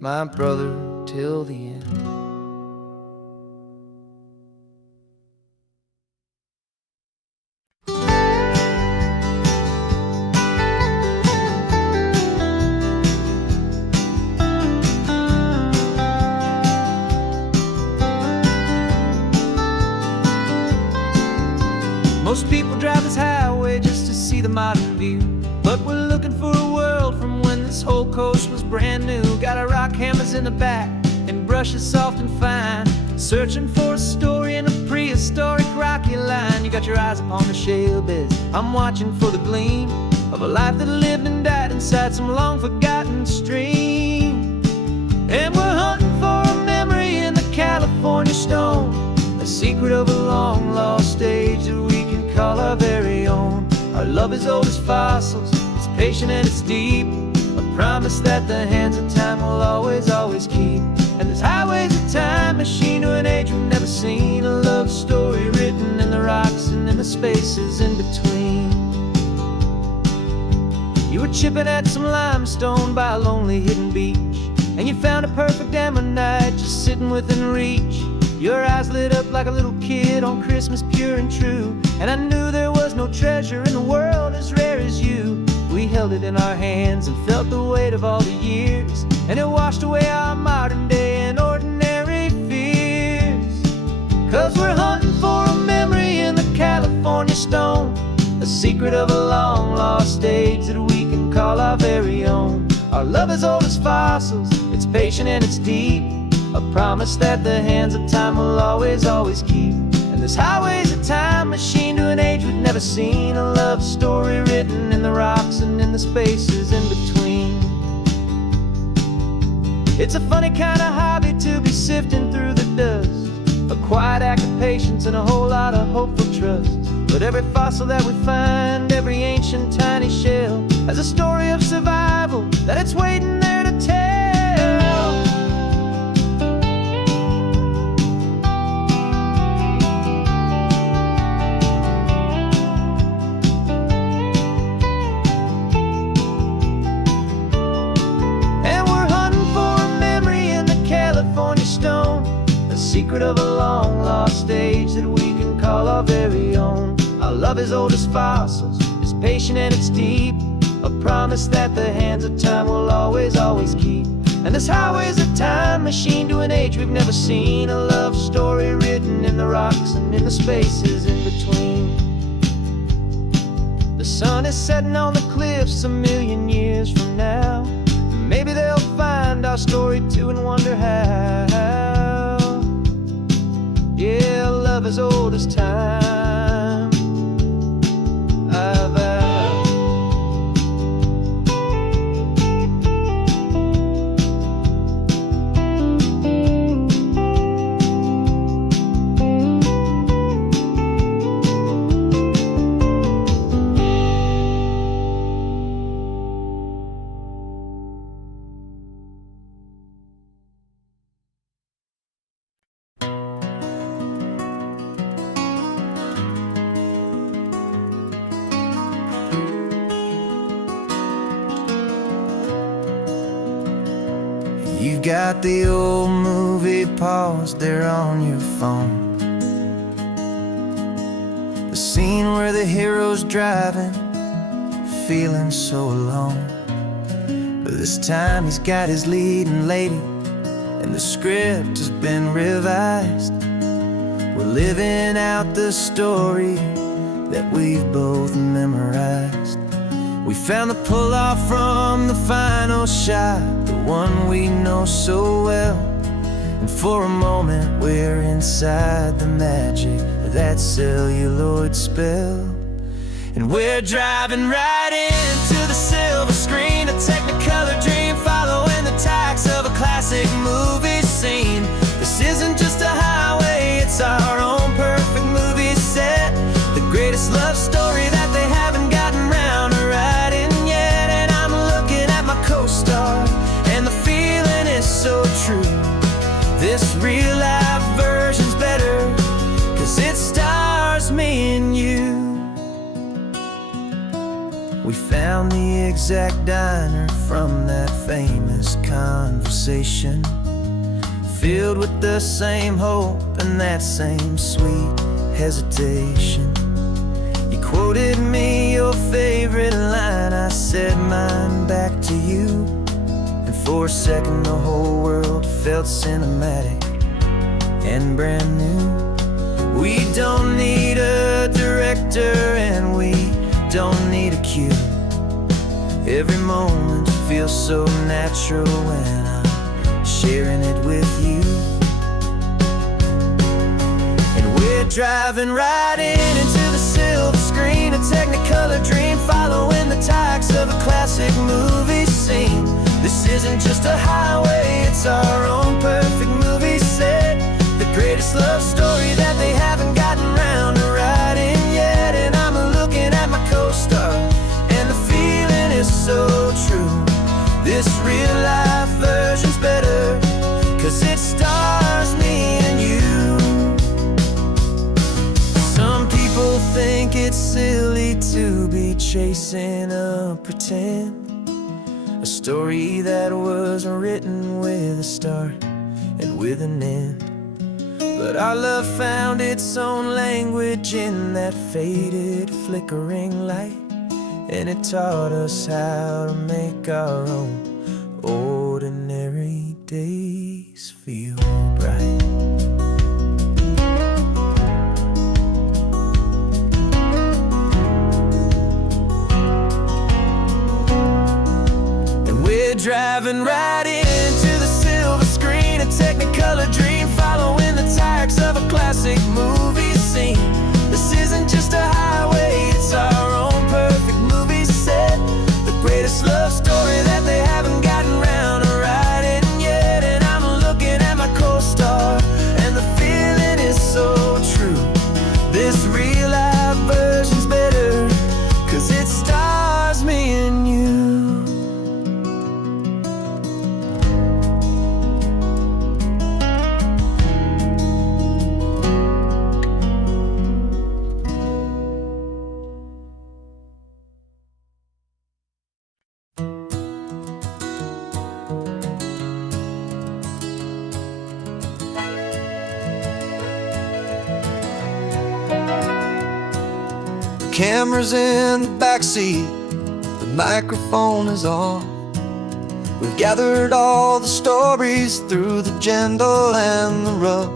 my brother, till the end. Most people drive this highway just to see the modern view, but we're looking for a world from when this whole coast was brand new. Got our rock hammers in the back and brushes soft and fine, searching for a story in a prehistoric rocky line. You got your eyes upon the shale beds, I'm watching for the gleam of a life that lived and died inside some long forgotten stream. And we're hunting for a memory in the California stone, a secret of a long lost age that we can call our very own. Our love is old as fossils, it's patient and it's deep, a promise that the hands of time will always keep. And this highway's a time machine to an age we've never seen, a love story written in the rocks and in the spaces in between. You were chipping at some limestone by a lonely hidden beach, and you found a perfect ammonite just sitting within reach. Your eyes lit up like a little kid on Christmas, pure and true, and I knew there was no treasure in the world as rare as you. We held it in our hands and felt the weight of all the years, and it washed away our modern day and ordinary fears. 'Cause we're hunting for a memory in the California stone, a secret of a long lost age that we can call our very own. Our love is old as fossils, it's patient and it's deep, a promise that the hands of time will always keep. And this highway's a time machine to an age we've never seen, a love story written in the rocks and in the spaces in between. It's a funny kind of hobby to be sifting through the dust, a quiet act of patience and a whole lot of hopeful trust. But every fossil that we find, every ancient tiny shell, has a story of survival that it's waiting there to tell. And we're hunting for a memory in the California stone, a secret of a long lost age that we can call our very own. Our love is old as fossils, it's patient and it's deep, a promise that the hands of time will always keep. And this highway's a time machine to an age we've never seen, a love story written in the rocks and in the spaces in between. The sun is setting on the cliffs a million years from now. Maybe they'll find our story too and wonder how. Yeah, love as old as time, I vow. You got the old movie paused there on your phone, the scene where the hero's driving, feeling so alone. But this time he's got his leading lady, and the script has been revised. We're living out the story that we've both memorized. We found the pull-off from the final shot, the one we know so well. And for a moment we're inside the magic of that celluloid spell. And we're driving right into the silver screen, a Technicolor dream, following the tacks of a classic movie scene. This isn't just a highway, it's our own perfect movie set, the greatest love story that they haven't gotten round to writing yet. And I'm looking at my co-star, and the feeling is so true. This real-life version's better, 'cause it stars me and you. We found the exact diner from that famous conversation, filled with the same hope and that same sweet hesitation. You quoted me your favorite line, I said mine back to you. And for a second the whole world felt cinematic and brand new. We don't need a director and we don't need a cue. Every moment feels so natural when I'm sharing it with you. And we're driving right into the silver screen, a Technicolor dream, following the tacks of a classic movie scene. This isn't just a highway, it's our own perfect movie set, the greatest love story that they haven't gotten round to writing yet. And I'm looking at my co-star, and the feeling is so true. This real-life version's better, 'cause it stars me and you. Some people think it's silly to be chasing a pretend, a story that was written with a start and with an end. But our love found its own language in that faded, flickering light, and it taught us how to make our own ordinary days feel bright. And we're driving right into the silver screen, a Technicolor dream, following the tacks of a classic movie scene. This isn't just a highway, it's our own perfect movie set, the greatest love story that they haven't gotten round to writing yet. And I'm looking at my co-star, and the feeling is so true. This real-life version's better, 'cause it stars me and you. Camera's in the backseat, the microphone is on. We've gathered all the stories through the gentle and the rough.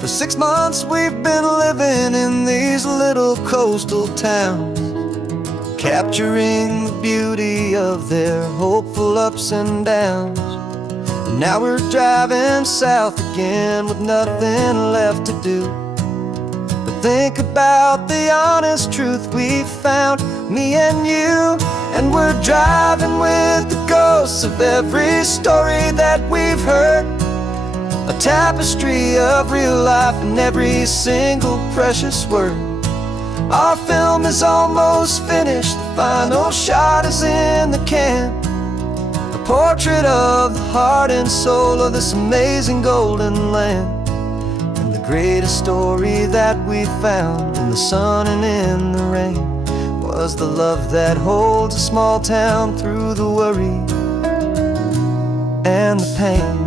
For 6 months we've been living in these little coastal towns, capturing the beauty of their hopeful ups and downs. And now we're driving south again with nothing left to do but think about the honest truth we found, me and you. And we're driving with the ghosts of every story that we've heard, a tapestry of real life in every single precious word. Our film is almost finished, the final shot is in the can, a portrait of the heart and soul of this amazing golden land. And the greatest story that we found in the sun and in the rain was the love that holds a small town through the worry and the pain.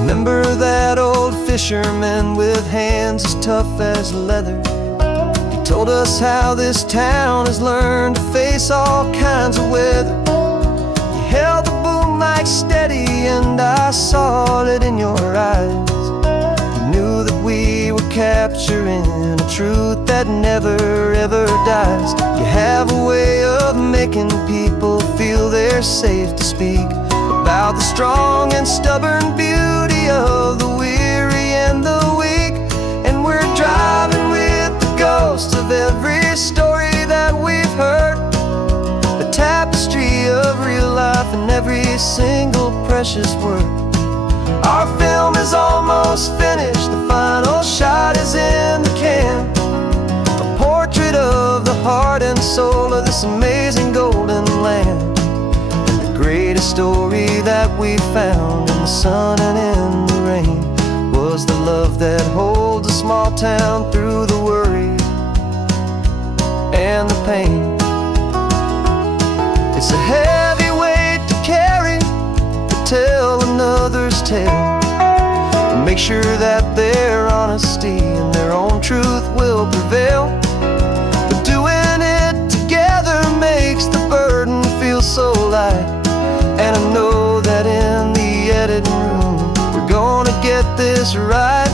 Remember that old fisherman with hands as tough as leather? He told us how this town has learned to face all kinds of weather. You held the boom mic steady and I saw it in your eyes. You knew that we were capturing a truth that never ever dies. You have a way of making people feel they're safe to speak about the strong and stubborn beauty of the weary and the weak. And we're driving with the ghosts of every story that we've heard, a tapestry of real life in every single precious word. Our film is almost finished, the final shot is in the can, a portrait of the heart and soul of this amazing golden land. Greatest story that we found in the sun and in the rain was the love that holds a small town through the worry and the pain. It's a heavy weight to carry, to tell another's tale, and make sure that their honesty and their own truth will prevail. But doing it together makes the burden feel so light. And I know that in the editing room we're gonna get this right.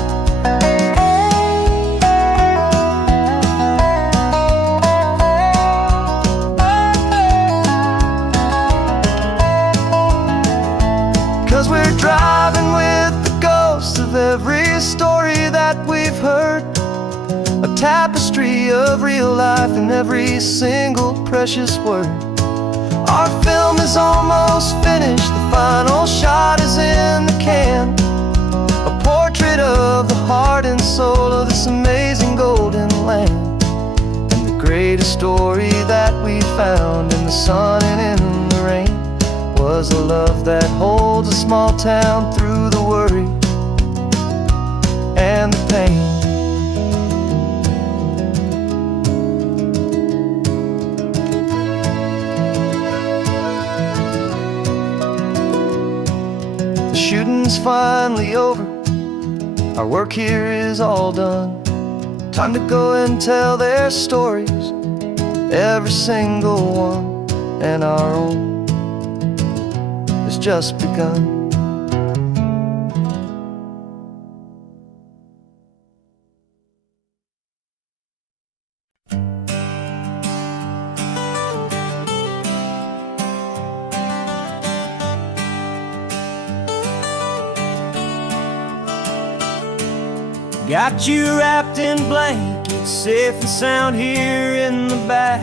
'Cause we're driving with the ghosts of every story that we've heard, a tapestry of real life in every single precious word. Our film is almost finished, the final shot is in the can, a portrait of the heart and soul of this amazing golden land. And the greatest story that we found in the sun and in the rain was the love that holds a small town through the worry and the pain. Shooting's finally over, our work here is all done. Time to go and tell their stories, every single one, and our own has just begun. Got you wrapped in blankets, safe and sound here in the back.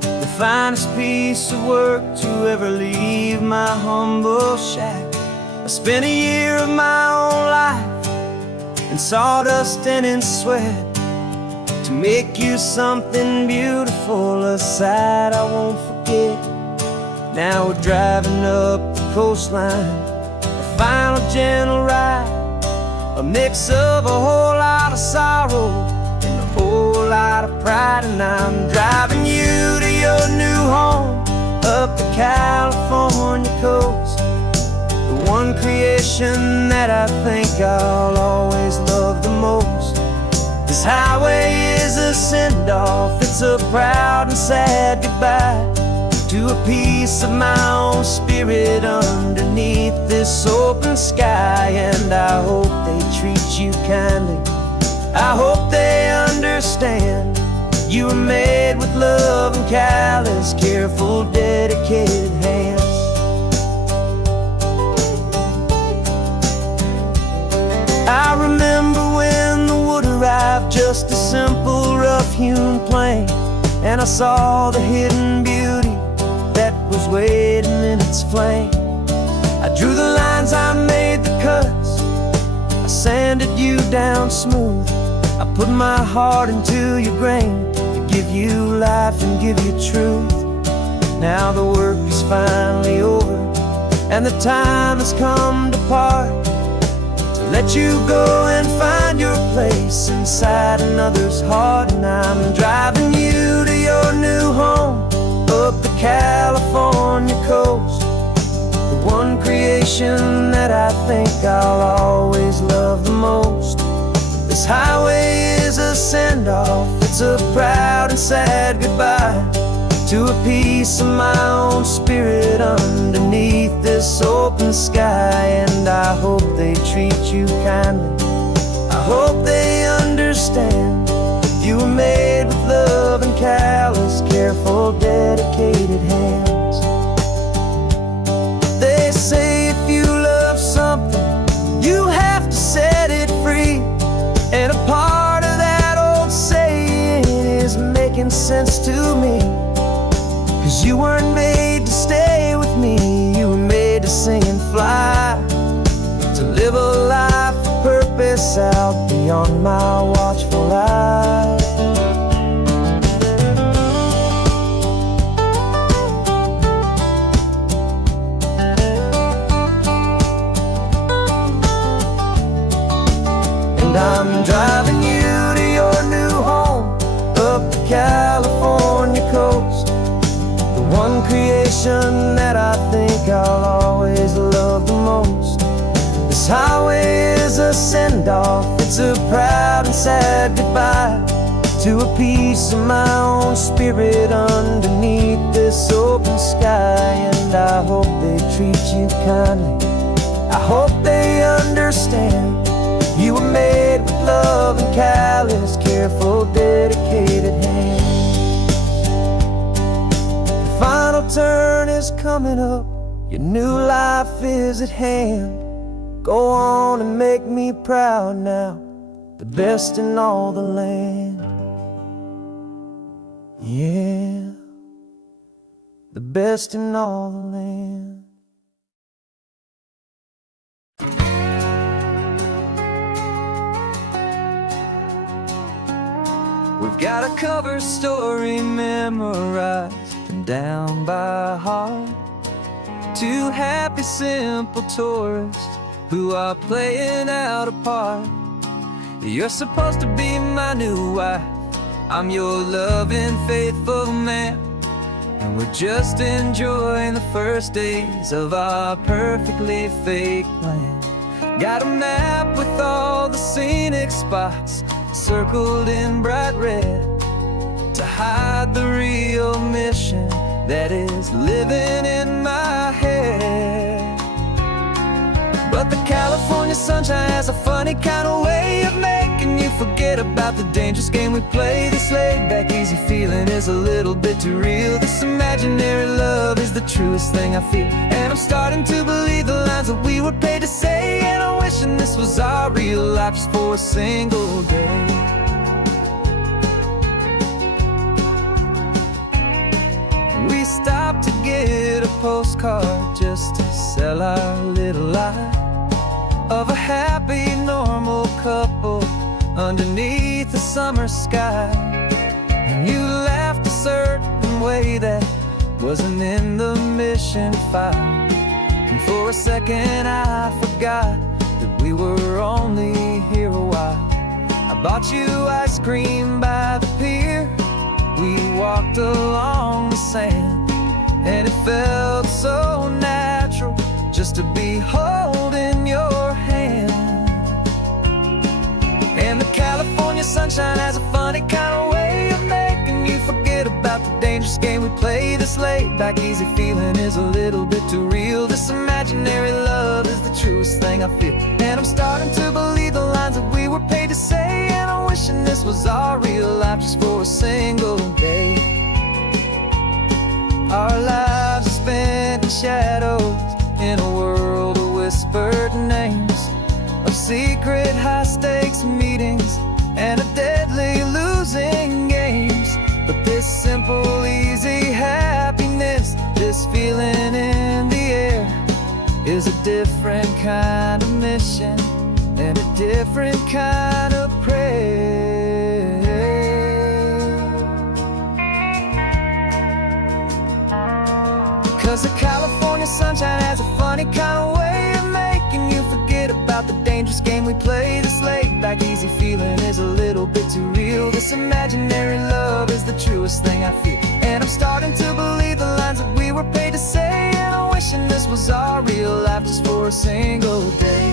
The finest piece of work to ever leave my humble shack. I spent a year of my own life in sawdust and in sweat to make you something beautiful, a sight I won't forget. Now we're driving up the coastline, a final gentle ride, a mix of a whole lot of sorrow and a whole lot of pride. And I'm driving you to your new home up the California coast, the one creation that I think I'll always love the most. This highway is a send-off, it's a proud and sad goodbye to a piece of my own spirit underneath this open sky. And I hope they treat you kindly, I hope they You were made with love and callous, careful, dedicated hands. I remember when the wood arrived, just a simple rough-hewn plank, and I saw the hidden beauty that was waiting in its flame. I drew the lines, I made the cuts, I sanded you down smooth. I put my heart into your grain to give you life and give you truth. Now the work is finally over, and the time has come to part, to let you go and find your place inside another's heart. And I'm driving you to your new home, up the California coast, the one creation that I think I'll always love the most. This highway is a send-off, it's a proud and sad goodbye to a piece of my own spirit underneath this open sky. And I hope they treat you kindly, I hope they understand. You were made with love and callous, careful, dedicated hands. They say if you love something, you have to set it free. And a part of that old saying is making sense to me. 'Cause you weren't made to stay with me, you were made to sing and fly, to live a life of purpose out beyond my watchful eye. And I'm driving you to your new home, up the California coast, the one creation that I think I'll always love the most. This highway is a send-off, it's a proud and sad goodbye to a piece of my own spirit underneath this open sky. And I hope they treat you kindly, I hope they understand. You were made with love and callous, careful, dedicated hands. The final turn is coming up, your new life is at hand. Go on and make me proud now, the best in all the land. Yeah, the best in all the land. We've got a cover story memorized and down by heart. Two happy, simple tourists who are playing out a part. You're supposed to be my new wife, I'm your loving, faithful man, and we're just enjoying the first days of our perfectly fake plan. Got a map with all the scenic spots circled in bright red, to hide the real mission that is living in my head. But the California sunshine has a funny kind of way of making you forget about the dangerous game we play. This laid-back, easy feeling is a little bit too real. This imaginary love is the truest thing I feel, and I'm starting to believe the lines that we were paid to say. And I'm wishing this was our real life just for a single day. We stopped to get a postcard just to sell our little lie of a happy, normal couple underneath the summer sky. And you laughed a certain way that wasn't in the mission file, and for a second I forgot that we were only here a while. I bought you ice cream by the pier, we walked along the sand, and it felt so natural just to be holding your hand. And the California sunshine has a funny kind of way of making you forget about the dangerous game we play. This laid-back, easy feeling is a little bit too real. This imaginary love is the truest thing I feel, and I'm starting to believe the lines that we were paid to say. And I wishing this was our real life just for a single day. Our lives are spent in shadows, in a world of whispered names, of secret high-stakes meetings and of deadly losing games. But this simple, easy happiness, this feeling in the air, is a different kind of mission and a different kind of prayer. 'Cause the California sunshine has a funny kind of way of making you forget about the dangerous game we play. This laid-back easy feeling is a little bit too real. This imaginary love is the truest thing I feel, and I'm starting to believe the lines that we were paid to say. And I'm wishing this was our real life just for a single day.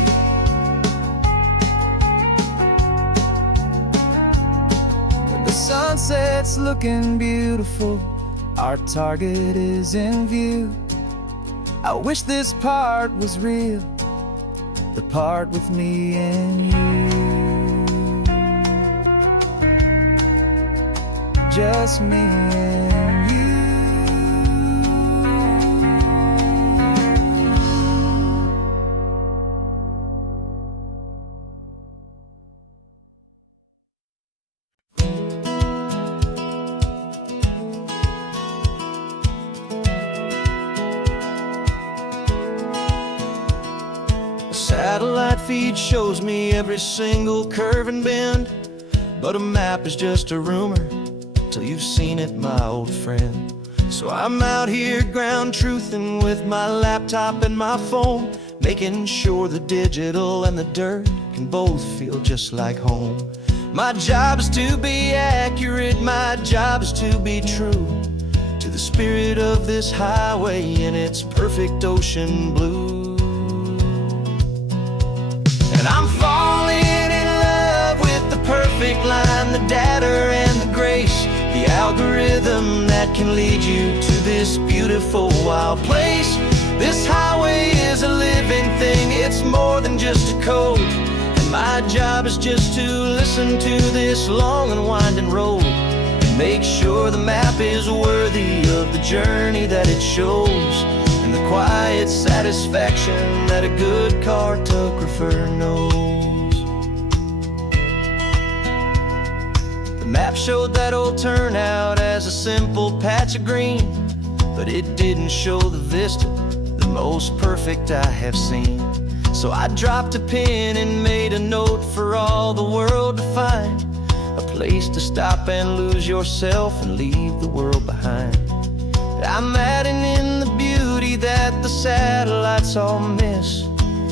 The sunset's looking beautiful, our target is in view. I wish this part was real, the part with me and you. Just me and you. Satellite feed shows me every single curve and bend, but a map is just a rumor till you've seen it, my old friend. So I'm out here ground truthing with my laptop and my phone, making sure the digital and the dirt can both feel just like home. My job is to be accurate, my job is to be true to the spirit of this highway in its perfect ocean blue. And I'm falling in love with the perfect line, the data and the grace, the algorithm that can lead you to this beautiful wild place. This highway is a living thing, it's more than just a code. And my job is just to listen to this long and winding road and make sure the map is worthy of the journey that it shows, and the quiet satisfaction that a good cartographer knows. The map showed that old turnout as a simple patch of green, but it didn't show the vista, the most perfect I have seen. So I dropped a pin and made a note for all the world to find, a place to stop and lose yourself and leave the world behind. I'm adding in the beauty that the satellites all miss,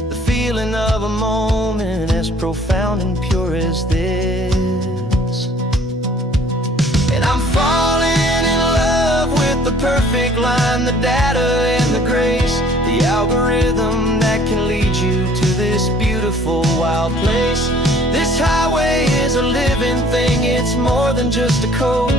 the feeling of a moment as profound and pure as this. And I'm falling in love with the perfect line, the data and the grace, the algorithm that can lead you to this beautiful wild place. This highway is a living thing, it's more than just a code.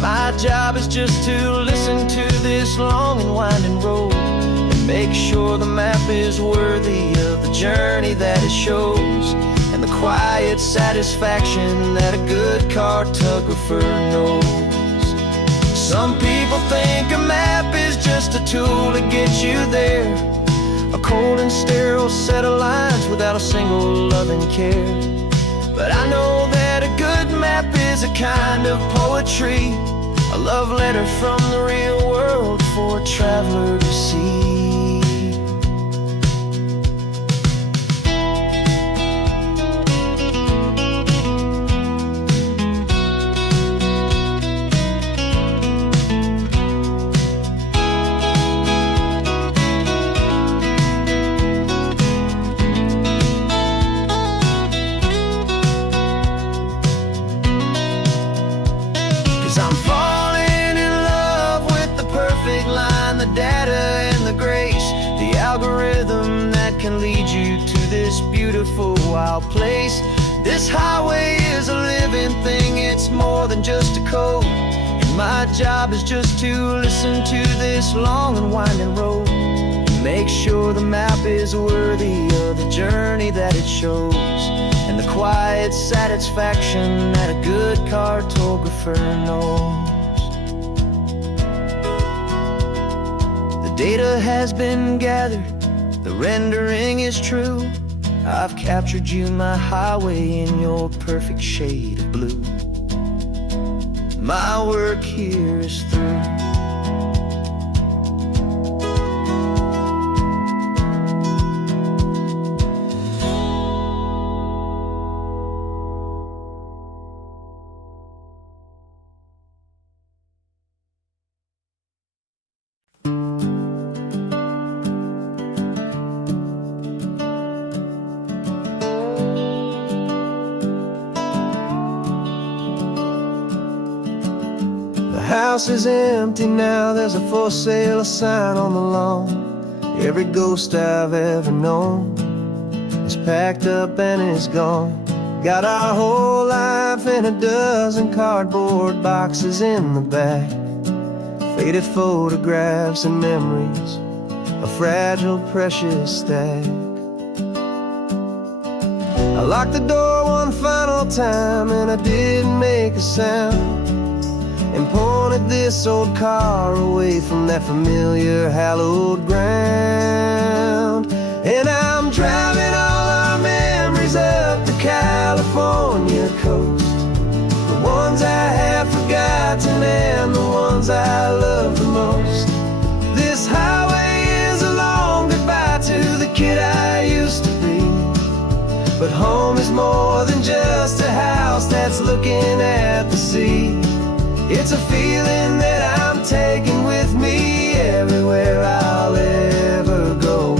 My job is just to listen to this long and winding road and make sure the map is worthy of the journey that it shows, and the quiet satisfaction that a good cartographer knows. Some people think a map is just a tool to get you there, a cold and sterile set of lines without a single loving care. But I know that a good map is a kind of poetry, a love letter from the real world for a traveler to see. Can lead you to this beautiful wild place. This highway is a living thing, it's more than just a code. And my job is just to listen to this long and winding road, make sure the map is worthy of the journey that it shows, and the quiet satisfaction that a good cartographer knows. The data has been gathered, the rendering is true. I've captured you, my highway, in your perfect shade of blue. My work here is through. The house is empty now, there's a for sale sign on the lawn. Every ghost I've ever known is packed up and is gone. Got our whole life in a dozen cardboard boxes in the back. Faded photographs and memories, a fragile, precious stack. I locked the door one final time and I didn't make a sound, and pointed this old car away from that familiar hallowed ground. And I'm driving all our memories up the California coast, the ones I have forgotten and the ones I love the most. This highway is a long goodbye to the kid I used to be, but home is more than just a house that's looking at the sea. It's a feeling that I'm taking with me everywhere I'll ever go.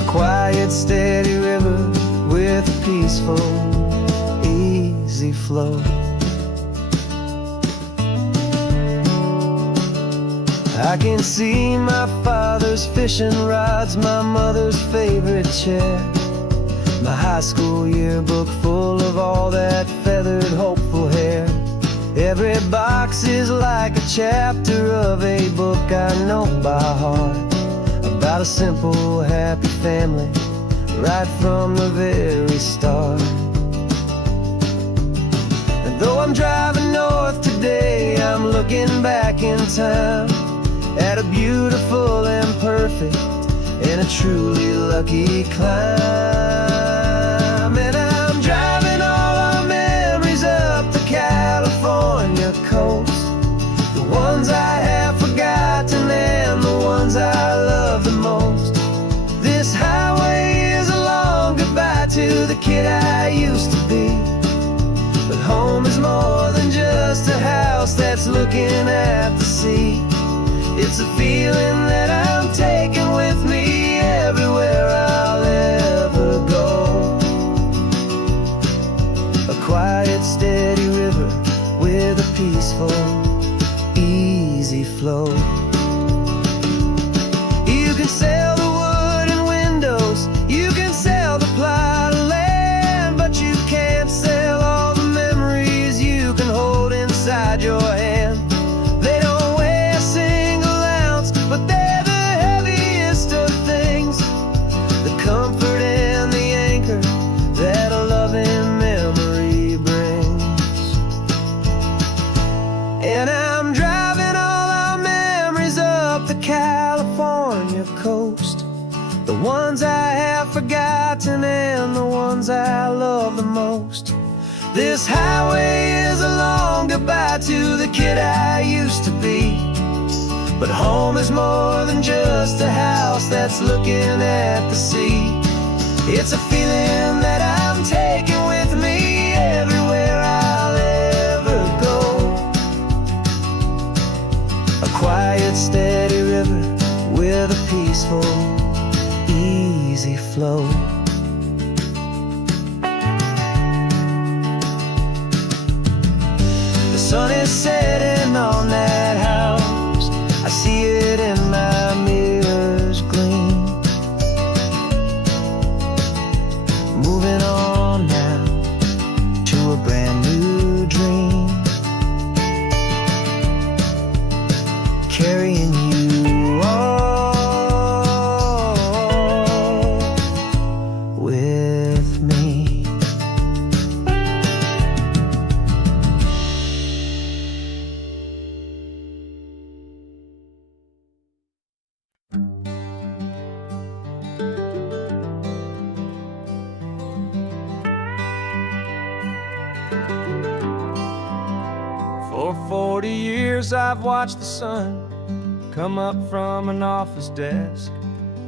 A quiet, steady river with a peaceful, easy flow. I can see my father's fishing rods, my mother's favorite chair, my high school yearbook full of all that feathered, hopeful hair. Every box is like a chapter of a book I know by heart, about a simple, happy family right from the very start. And though I'm driving north today, I'm looking back in time at a beautiful and perfect and a truly lucky climb. And I'm driving all our memories up the California coast, the ones I have forgotten and the ones I love the most. This highway is a long goodbye to the kid I used to be, but home is more than just a house that's looking at the sea. It's a feeling that I'm taking with me everywhere I'll ever go. A quiet, steady river with a peaceful, easy flow. You can sell the wood and windows, you can sell the plot of land, but you can't sell all the memories you can hold inside your hand. They don't weigh a single ounce, but they're the heaviest of things, the comfort and the anchor that a loving memory brings. And I'm driving all our memories up the California coast, the ones I have forgotten and the ones I love the most. This highway is a long goodbye to the kid I used to be, but home is more than just a house that's looking at the sea. It's a feeling that I'm taking with me everywhere I'll ever go. A quiet, steady river with a peaceful, easy flow. The sun is setting on that house, I see it in my mirror's gleam. Moving on now to a brand new dream, carrying you on. 40 years I've watched the sun come up from an office desk,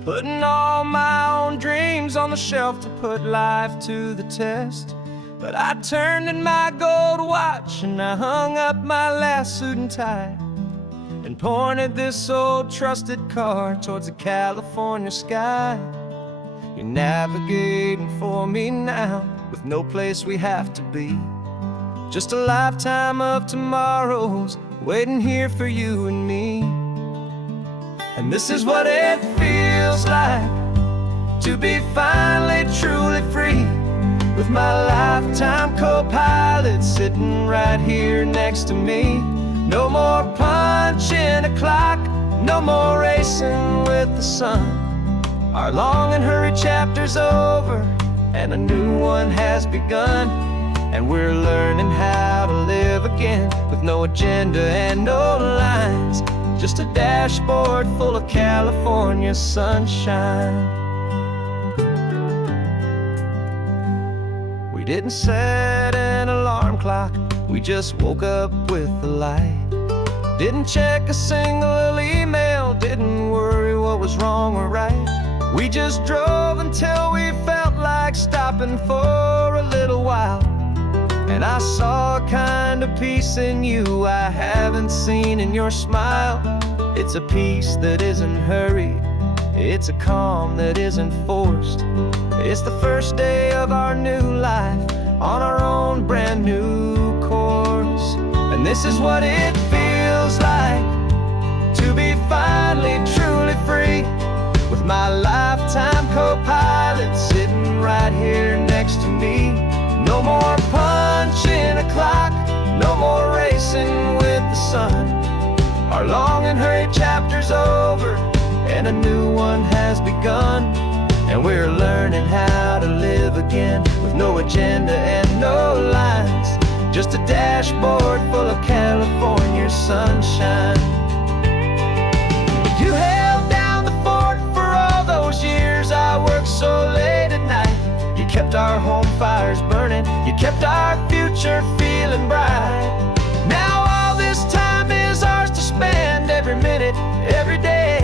putting all my own dreams on the shelf to put life to the test. But I turned in my gold watch and I hung up my last suit and tie, and pointed this old trusted car towards the California sky. You're navigating for me now, with no place we have to be, just a lifetime of tomorrows waiting here for you and me. And this is what it feels like to be finally truly free, with my lifetime co-pilot sitting right here next to me. No more punching a clock, no more racing with the sun. Our long and hurried chapter's over, and a new one has begun. And we're learning how to live again, with no agenda and no lines, just a dashboard full of California sunshine. We didn't set an alarm clock, we just woke up with the light. Didn't check a single email, didn't worry what was wrong or right. We just drove until we felt like stopping for a little while. And I saw a kind of peace in you I haven't seen in your smile. It's a peace that isn't hurried, it's a calm that isn't forced. It's the first day of our new life, on our own brand new course. And this is what it feels like to be finally truly free, with my lifetime co-pilot sitting right here next to me. No more punching a clock, no more racing with the sun. Our long and hurried chapter's over, and a new one has begun. And we're learning how to live again, with no agenda and no lines, just a dashboard full of California sunshine. You held down the fort for all those years I worked so late at night. You kept our home fires burning, you kept our future feeling bright. Now all this time is ours to spend, every minute, every day.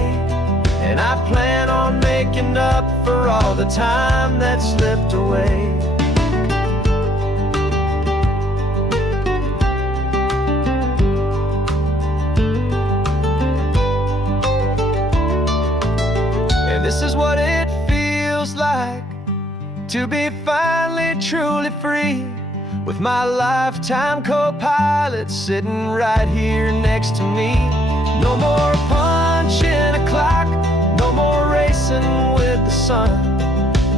And I plan on making up for all the time that slipped away. And this is what it feels like to be finally truly free, with my lifetime co-pilot sitting right here next to me. No more punching a clock, no more racing with the sun.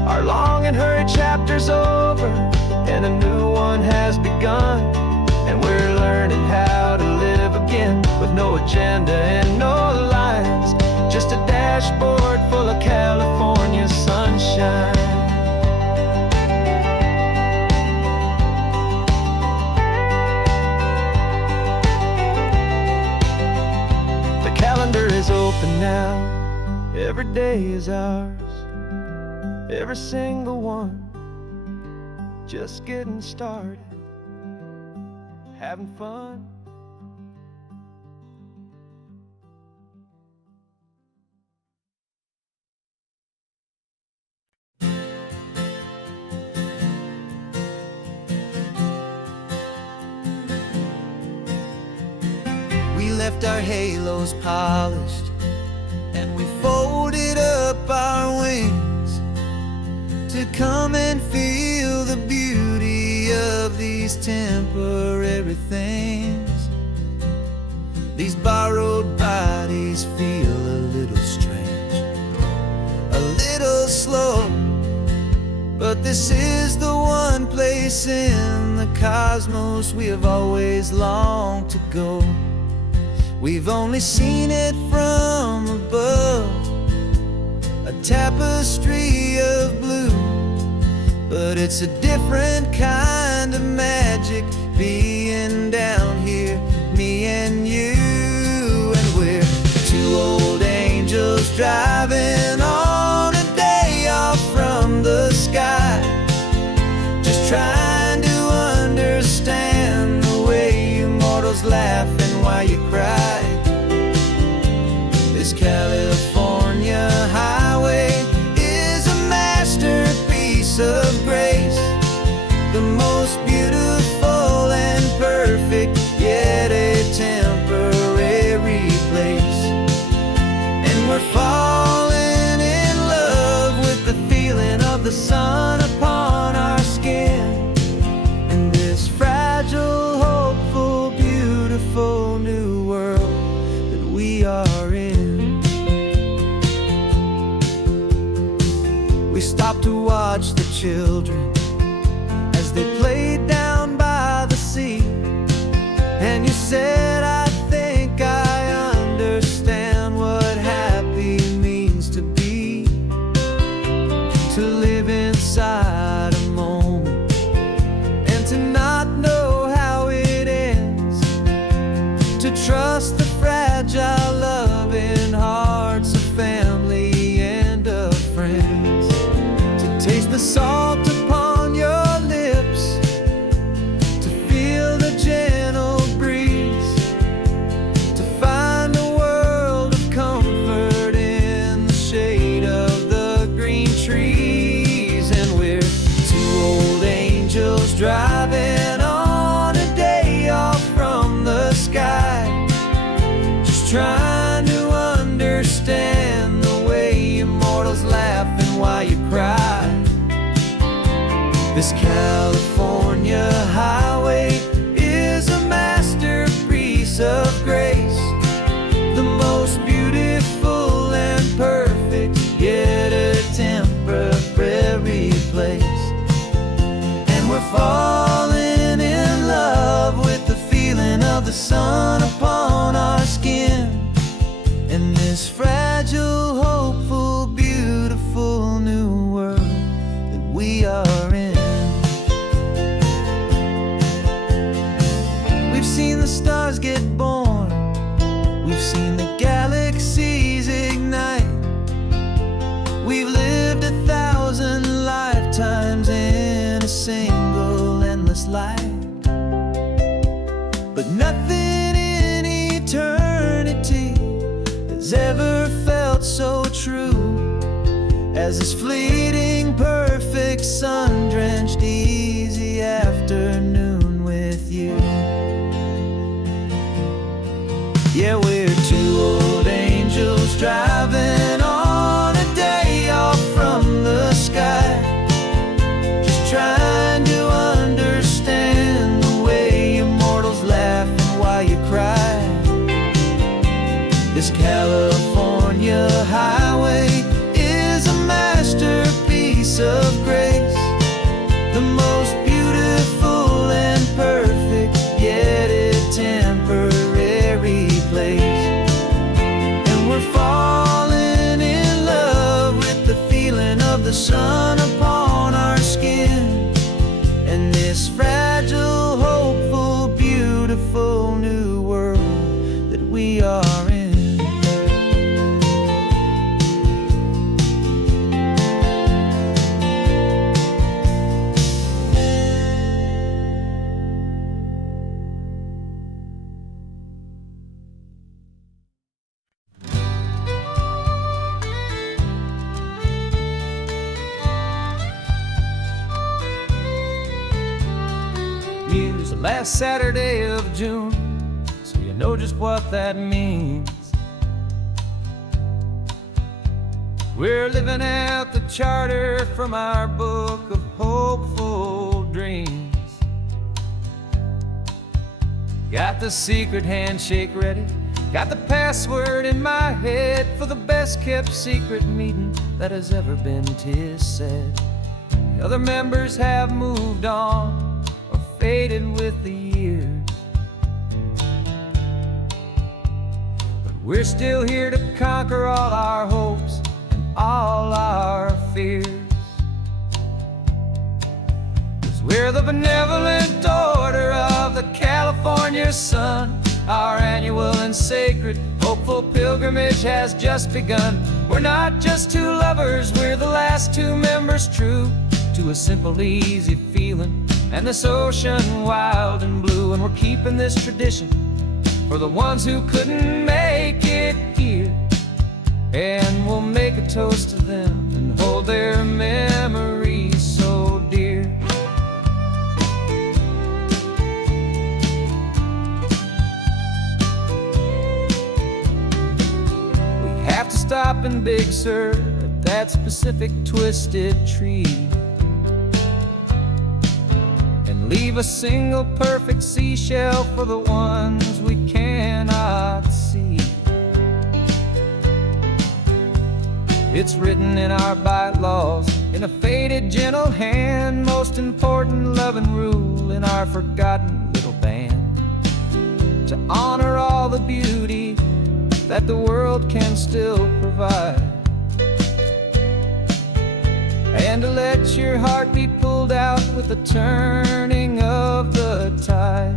Our long and hurried chapter's over, and a new one has begun. And we're learning how to live again, with no agenda and no lines, just a dashboard full of California sunshine. The calendar is open now, every day is ours, every single one, just getting started, having fun. We left our halos polished, and we folded up our wings to come and feel the beauty of these temporary things. These borrowed bodies feel a little strange, a little slow, but this is the one place in the cosmos we have always longed to go. We've only seen it from above, a tapestry of blue, but it's a different kind of magic being down here, me and you. And we're two old angels driving on a day off from the sky, just trying to understand the way you mortals laugh most beautiful and perfect, yet a temporary place. And we're falling in love with the feeling of the sun upon our skin, in this fragile, hopeful, beautiful new world that we are in. We stopped to watch the children as they played down by the sea, and you said, I think I understand what happy means to be, to live inside a moment and to not know how it ends, to trust the fragile loving hearts of family and of friends, to taste the salt upon your lips, to feel the gentle breeze, to find a world of comfort in the shade of the green trees. And we're two old angels driving on a day off from the sky, just trying to understand the way immortals laugh and why you cry. This California highway is a masterpiece of grace, the most beautiful and perfect, yet a temporary place. And we're falling in love with the feeling of the sun upon our skin, in this fragile, hopeful, beautiful new world that we are in. We've seen the stars get born, we've seen the galaxies ignite, we've lived 1,000 lifetimes in a single endless life. But nothing in eternity has ever felt so true as this fleeting, perfect, sun-drenched, easy afternoon with you. Yeah, we're two old angels driving on a day off from the sky, just trying to understand the way immortals laugh and why you cry. This California highway is a masterpiece of grace, the most beautiful and perfect, yet a temporary place. And we're falling in love with the feeling of the sun upon our skin, and this fragile, hopeful, beautiful new world that we are in. It's the last Saturday of June, so you know just what that means. We're living out the charter from our book of hopeful dreams. Got the secret handshake ready, got the password in my head for the best kept secret meeting that has ever been, 'tis said. The other members have moved on or faded with the years, but we're still here to conquer all our hopes and all our fears. 'Cause we're the benevolent order of the California sun. Our annual and sacred hopeful pilgrimage has just begun. We're not just two lovers, we're the last two members true to a simple, easy feeling and this ocean wild and blue. And we're keeping this tradition for the ones who couldn't make it here, and we'll make a toast to them and hold their memories so dear. stop in Big Sur at that specific twisted tree and leave a single perfect seashell for the ones we cannot see. It's written in our bylaws in a faded gentle hand, most important loving rule in our forgotten little band, to honor all the beauty that the world can still provide, and to let your heart be pulled out with the turning of the tide.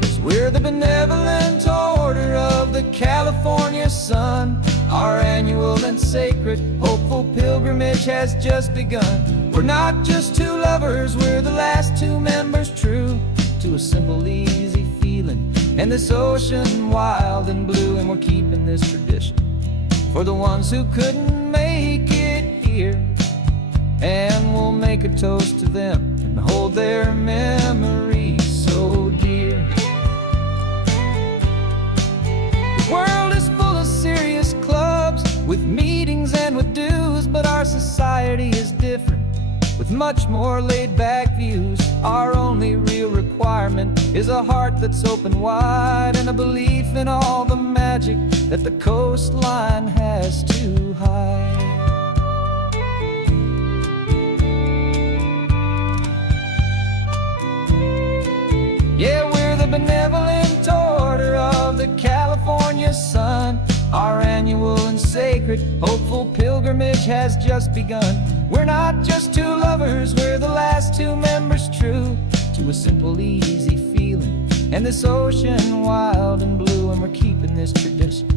'Cause we're the benevolent order of the California sun. Our annual and sacred hopeful pilgrimage has just begun. We're not just two lovers, we're the last two members true to a simple, easy feeling, and this ocean wild and blue. And we're keeping this tradition for the ones who couldn't make it here, and we'll make a toast to them and hold their memories so dear. The world is full of serious clubs with meetings and with dues, but our society is different with much more laid-back views. Our only real requirement is a heart that's open wide, and a belief in all the magic that the coastline has to hide. Yeah, we're the benevolent order of the California sun. Our annual and sacred hopeful pilgrimage has just begun. We're not just two lovers, we're the last two members true to a simple, easy feeling, and this ocean wild and blue. And we're keeping this tradition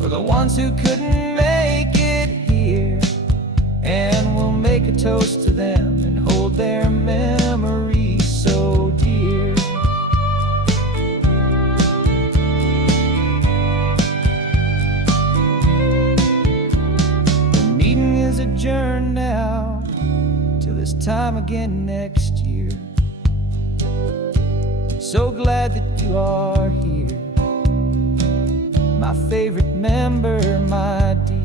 for the ones who couldn't make it here, and we'll make a toast to them and hold their memories so dear. The meeting is adjourned now till this time again next year. So glad that you are here, my favorite member, my dear.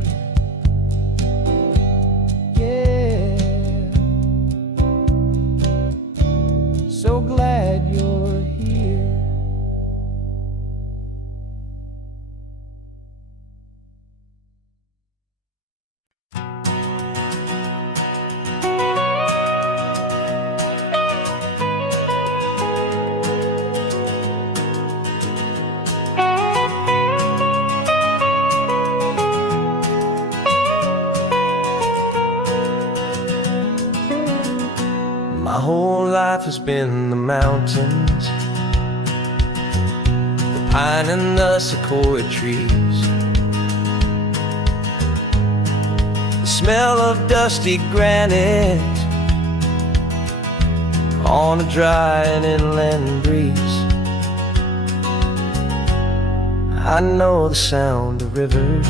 Yeah, so glad you're here. My whole life has been the mountains, the pine and the sequoia trees, the smell of dusty granite on a dry and inland breeze. I know the sound of rivers,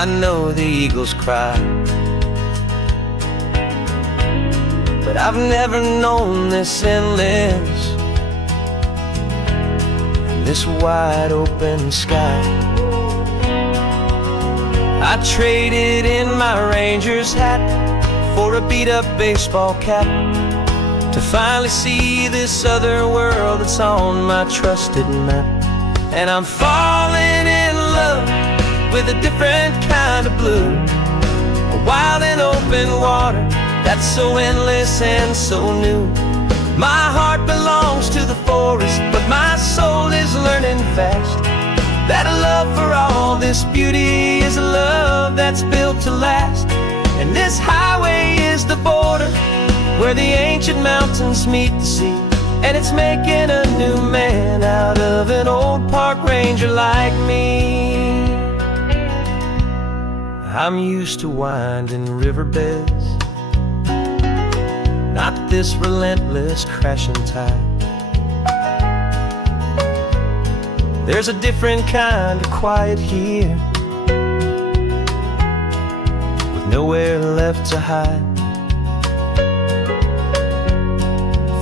I know the eagles cry, but I've never known this endless, this wide open sky. I traded in my Ranger's hat for a beat-up baseball cap to finally see this other world that's on my trusted map. And I'm falling in love with a different kind of blue, a wild and open water that's so endless and so new. My heart belongs to the forest, but my soul is learning fast that a love for all this beauty is a love that's built to last. And this highway is the border where the ancient mountains meet the sea, and it's making a new man out of an old park ranger like me. I'm used to winding riverbeds, not this relentless crashing tide. There's a different kind of quiet here, with nowhere left to hide.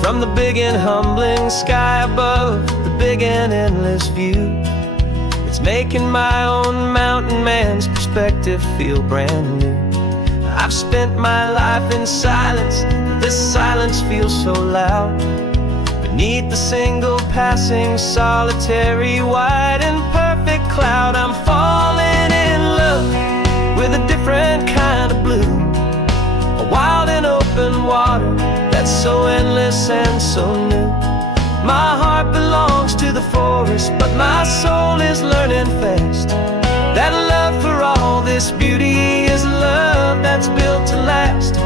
From the big and humbling sky above, the big and endless view. It's making my own mountain man's perspective feel brand new. I've spent my life in silence, this silence feels so loud. Beneath the single passing solitary white and perfect cloud, I'm falling in love with a different kind of blue. A wild and open water that's so endless and so new. My heart belongs to the forest, but my soul is learning fast that love for all this beauty is love that's built to last.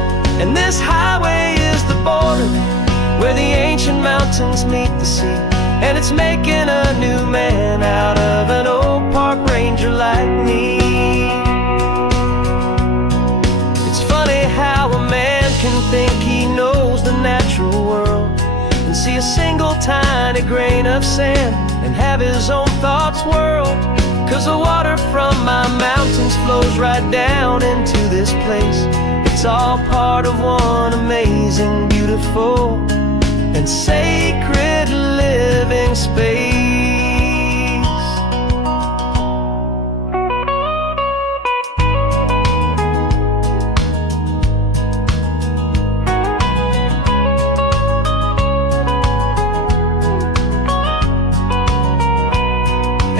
And this highway is the border where the ancient mountains meet the sea, and it's making a new man out of an old park ranger like me. It's funny how a man can think he knows the natural world and see a single tiny grain of sand and have his own thoughts whirled. 'Cause the water from my mountains flows right down into this place. It's all part of one amazing, beautiful, and sacred living space.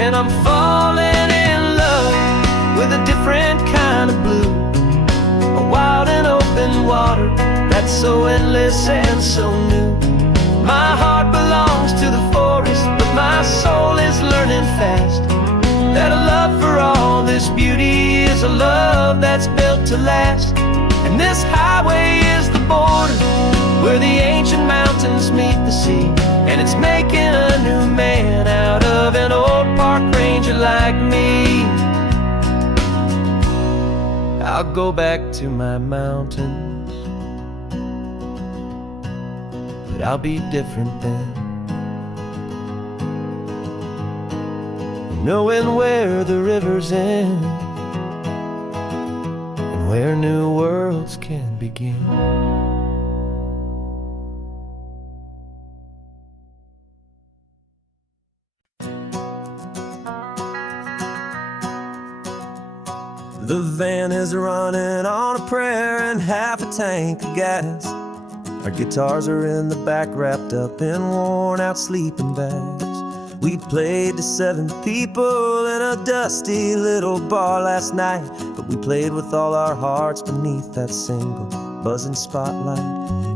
And I'm falling in love with a different kind of blue. A wild and open water that's so endless and so new. My heart belongs to the forest, but my soul is learning fast that a love for all this beauty is a love that's built to last. And this highway is the border where the ancient mountains meet the sea, and it's making a new man out of an old park ranger like me. I'll go back to my mountains, but I'll be different then, knowing where the rivers end and where new worlds can begin. The van is running on a prayer and half a tank of gas. Our guitars are in the back, wrapped up in worn-out sleeping bags. We played to 7 people in a dusty little bar last night, but we played with all our hearts beneath that single buzzing spotlight.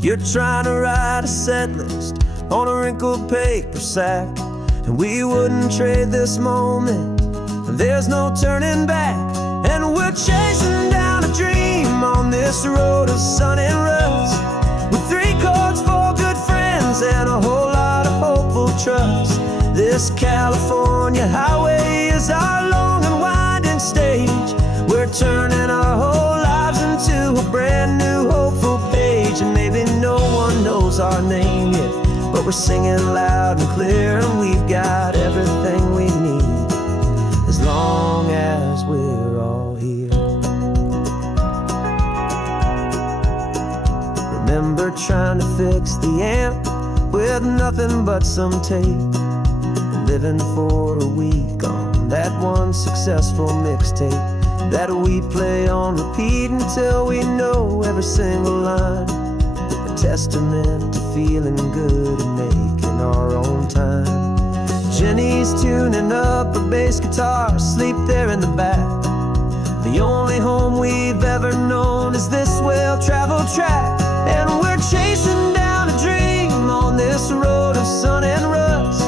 You're trying to write a set list on a wrinkled paper sack, and we wouldn't trade this moment. There's no turning back. And we're chasing down a dream on this road of sun and rust, with 3 chords, 4 good friends, and a whole lot of hopeful trust. This California highway is our long and winding stage. We're turning our whole lives into a brand new hopeful page. And maybe no one knows our name yet, but we're singing loud and clear, and we've got everything we need as long as we're all here. Remember trying to fix the amp with nothing but some tape, living for a week on that one successful mixtape that we play on repeat until we know every single line. A testament to feeling good and making our own time. Jenny's tuning up her bass guitar, asleep there in the back. The only home we've ever known is this well-traveled track. And we're chasing down a dream on this road of sun and rust,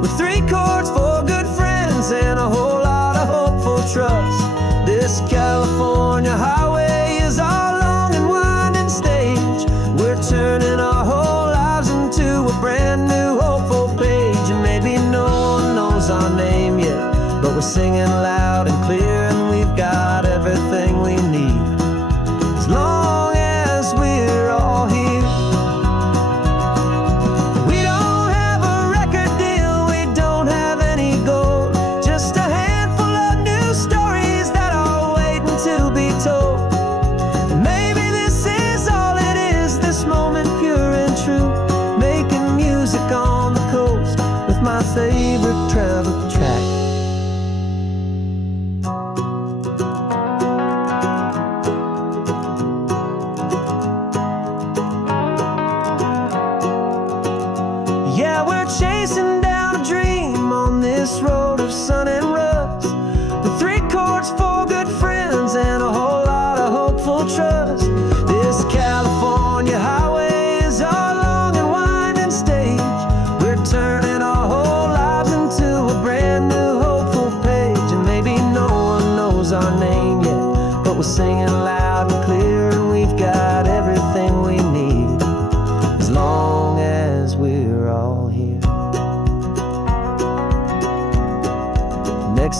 with 3 chords, 4 good friends, and a whole lot of hopeful trust. This California highway is our long and winding stage. We're turning our whole lives into a brand new hopeful page. And maybe no one knows our name yet, but we're singing loud and clear, and we've got everything we need as long as we're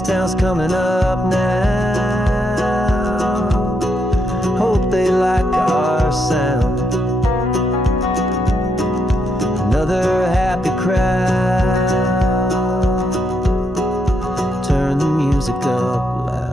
town's coming up now. Hope they like our sound. Another happy crowd. Turn the music up loud.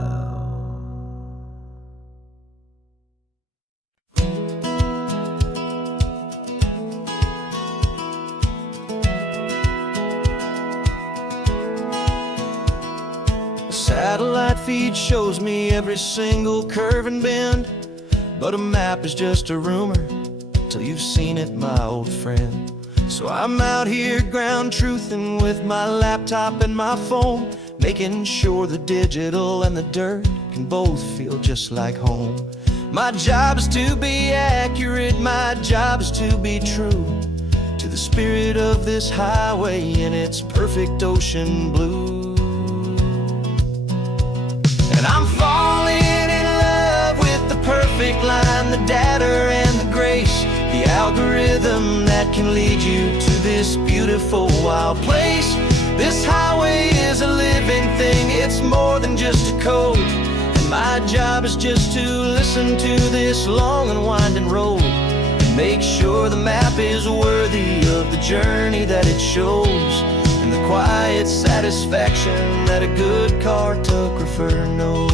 Satellite feed shows me every single curve and bend, but a map is just a rumor till you've seen it, my old friend. So I'm out here ground truthing with my laptop and my phone, making sure the digital and the dirt can both feel just like home. My job is to be accurate, my job is to be true to the spirit of this highway in its perfect ocean blue. And I'm falling in love with the perfect line, the data and the grace, the algorithm that can lead you to this beautiful wild place. This highway is a living thing, it's more than just a code. And my job is just to listen to this long and winding road and make sure the map is worthy of the journey that it shows, and the quiet satisfaction that a good cartographer knows.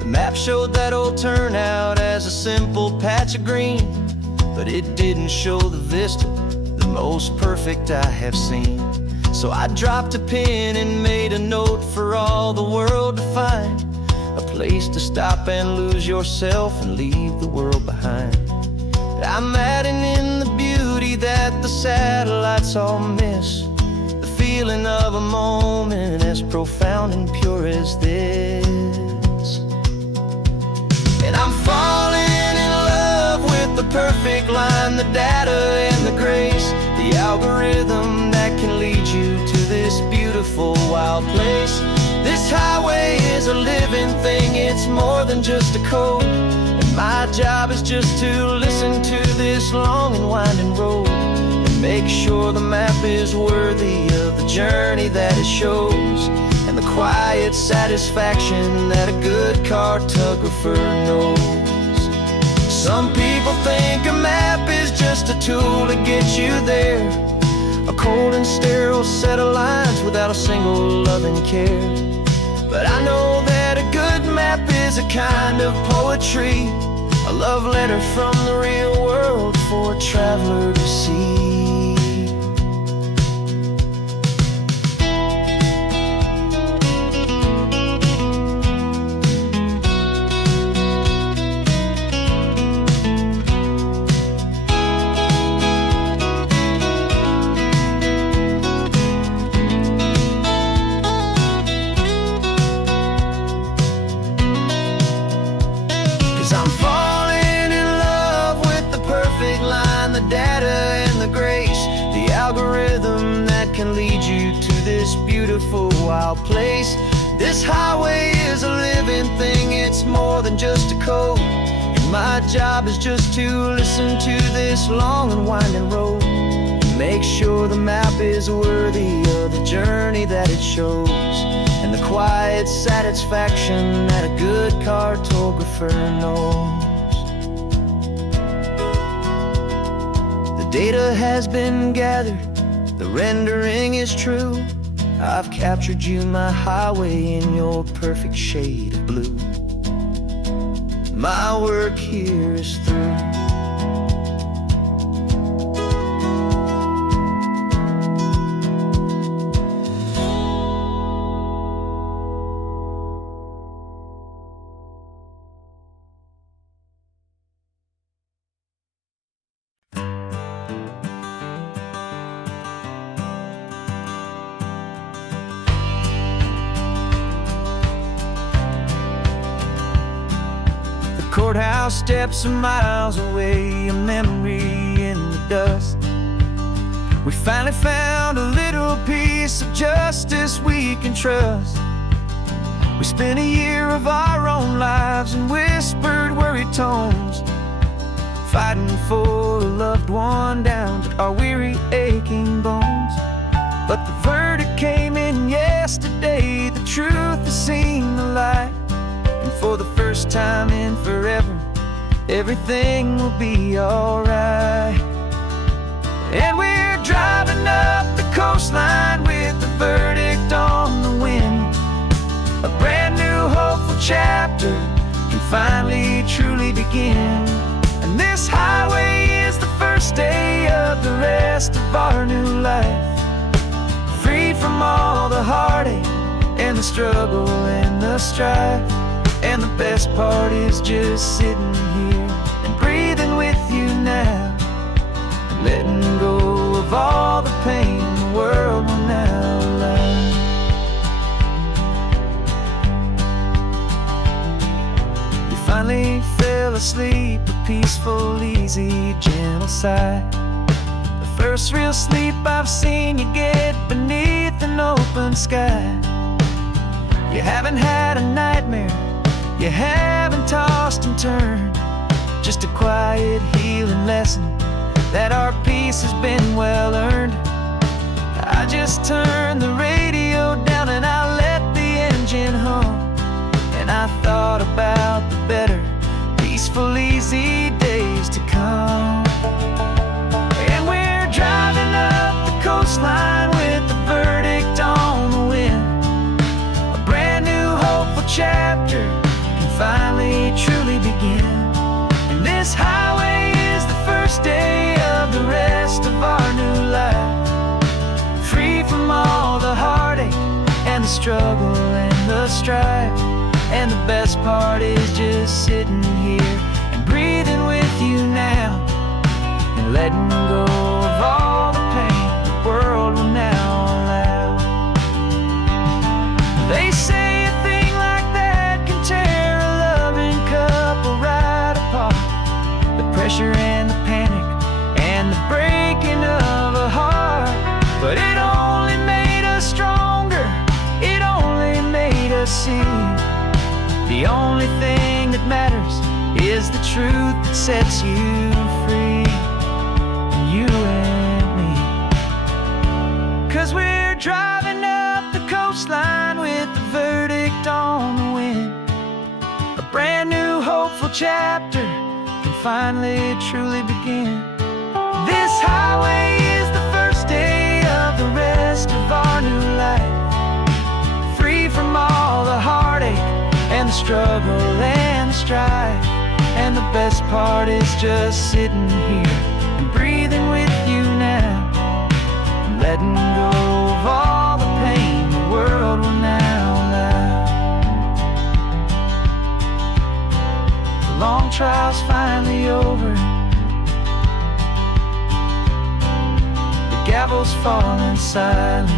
The map showed that old turnout as a simple patch of green, but it didn't show the vista, the most perfect I have seen. So I dropped a pin and made a note for all the world to find, a place to stop and lose yourself and leave the world behind. I'm adding in the beauty that the satellites all miss, the feeling of a moment as profound and pure as this. And I'm falling in love with the perfect line, the data and the grace, the algorithm that can lead you to this beautiful wild place. This highway is a living thing, it's more than just a code. My job is just to listen to this long and winding road and make sure the map is worthy of the journey that it shows, and the quiet satisfaction that a good cartographer knows. Some people think a map is just a tool to get you there, a cold and sterile set of lines without a single loving care. But I know that a good map is a kind of poetry, a love letter from the real world for a traveler to see. Wild place. This highway is a living thing, it's more than just a code. And my job is just to listen to this long and winding road and make sure the map is worthy of the journey that it shows, and the quiet satisfaction that a good cartographer knows. The data has been gathered, the rendering is true. I've captured you, my highway, in your perfect shade of blue. My work here is through. Courthouse steps are miles away, a memory in the dust. We finally found a little piece of justice we can trust. We spent a year of our own lives in whispered, worried tones, fighting for a loved one down to our weary, aching bones. But the first time in forever, everything will be alright. And we're driving up the coastline with the verdict on the wind. A brand new hopeful chapter can finally truly begin. And this highway is the first day of the rest of our new life, free from all the heartache and the struggle and the strife. And the best part is just sitting here and breathing with you now, and letting go of all the pain the world will now allow. You finally fell asleep, a peaceful, easy, gentle sigh. The first real sleep I've seen you get beneath an open sky. You haven't had a nightmare, you haven't tossed and turned, just a quiet healing lesson that our peace has been well earned. I just turned the radio down and I let the engine hum, and I thought about the better, peaceful, easy days to come. And we're driving up the coastline with the verdict on the wind. A brand new hopeful chapter can finally truly begin. And this highway is the first day of the rest of our new life, free from all the heartache and the struggle and the strife. And the best part is just sitting here and breathing with you now, and letting go of all the pain the world will now allow. They say a thing like that can tear a loving couple right apart. The pressure and the panic and the breaking of a heart. But it only made us stronger, it only made us see the only thing that matters is the truth that sets you free, you and me. 'Cause we're driving up the coastline with the verdict on the wind. A brand new hopeful chapter can finally truly begin. This highway is the first day of the rest of our new life, free from all the heartache and the struggle and the strife. And the best part is just sitting here and breathing with you now, and letting go of all the pain the world will now allow. The long trial's finally over, the gavel's falling silent.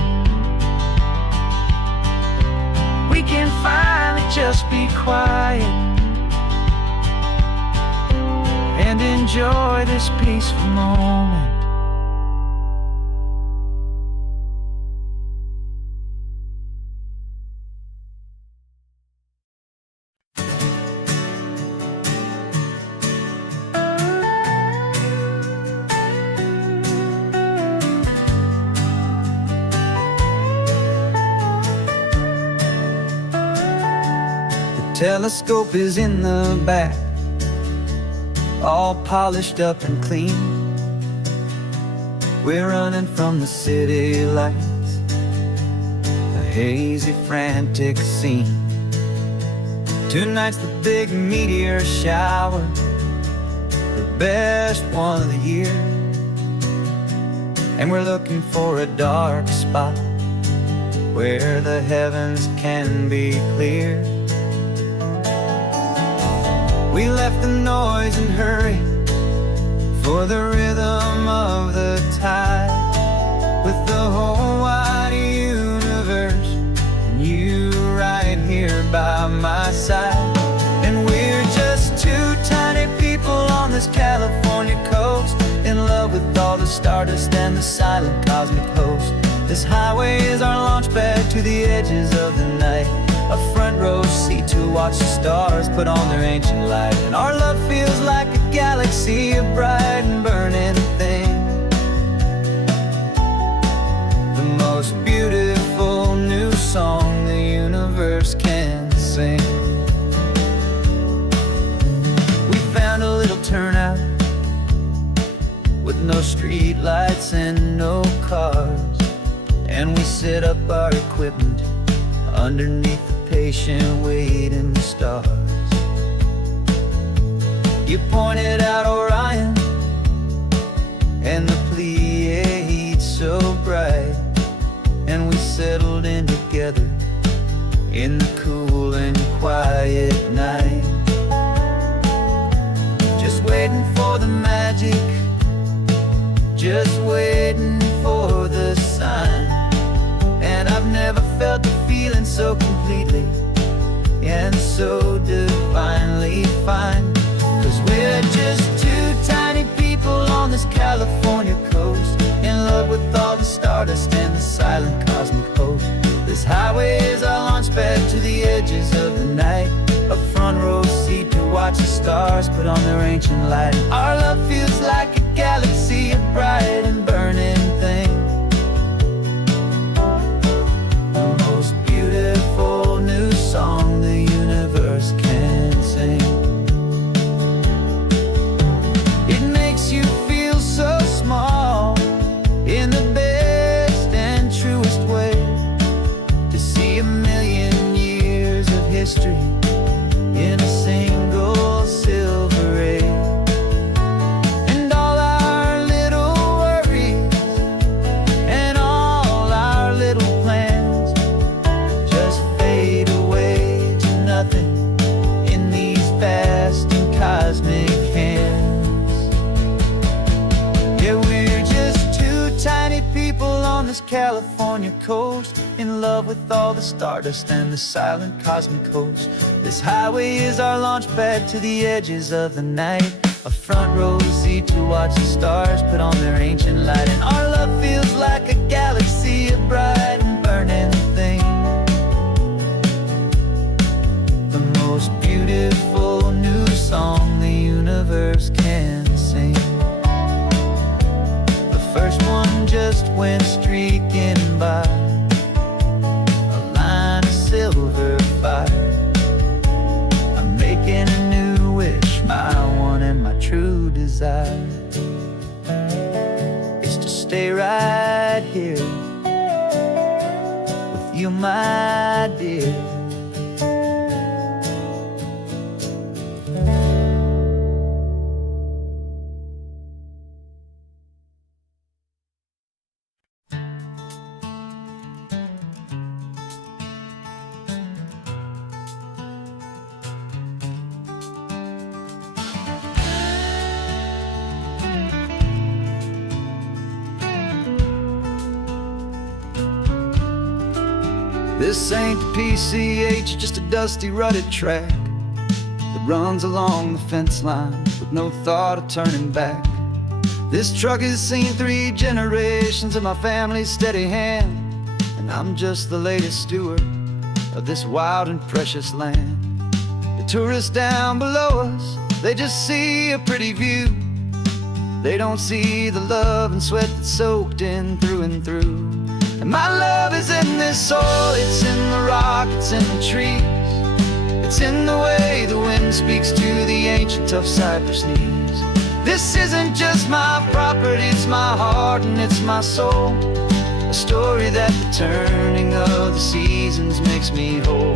We can finally just be quiet and enjoy this peaceful moment. Telescope is in the back, all polished up and clean. We're running from the city lights, a hazy, frantic scene. Tonight's the big meteor shower, the best one of the year. And we're looking for a dark spot where the heavens can be clear. We left the noise and hurry for the rhythm of the tide, with the whole wide universe and you right here by my side. And we're just two tiny people on this California coast, in love with all the stardust and the silent cosmic host. This highway is our launch pad to the edges of the night, a front row seat to watch the stars put on their ancient light. And our love feels like a galaxy, a bright and burning thing, the most beautiful new song the universe can sing. set up our equipment underneath the patient waiting stars. You pointed out Orion and the Pleiades so bright, and we settled in together in the cool and quiet night, just waiting for the magic, just waiting for the sign. And I've never felt the feeling so completely and so divinely fine. 'Cause we're just two tiny people on this California coast, in love with all the stardust and the silent cosmic host. This highway is our launch pad to the edges of the night, a front row seat to watch the stars put on their ancient light. Our love feels like a galaxy, a bright and burning thing, the most beautiful new song the universe can sing. It makes you feel so small in the best and truest way, to see a million years of history in a single silver ray. And all our little worries and all our little plans just fade away to nothing in these vast and cosmic hands. Yeah, we're just two tiny people on this California coast, in love with all the stardust and the silent cosmic host. This highway is our launch pad to the edges of the night, a front row seat to watch the stars put on their ancient light. And our love feels like a galaxy, a bright and burning thing, the most beautiful new song the universe can sing. The first one just went streaking by, a line of silver fire. I'm making a new wish, my one and my true desire is to stay right here with you, my dear. This ain't the PCH, just a dusty, rutted track that runs along the fence line with no thought of turning back. This truck has seen 3 generations of my family's steady hand, and I'm just the latest steward of this wild and precious land. The tourists down below us, they just see a pretty view. They don't see the love and sweat that's soaked in through and through. And my love is in this soil, it's in the rock, it's in the trees, it's in the way the wind speaks to the ancient tough cypress knees. This isn't just my property, it's my heart and it's my soul, a story that the turning of the seasons makes me whole.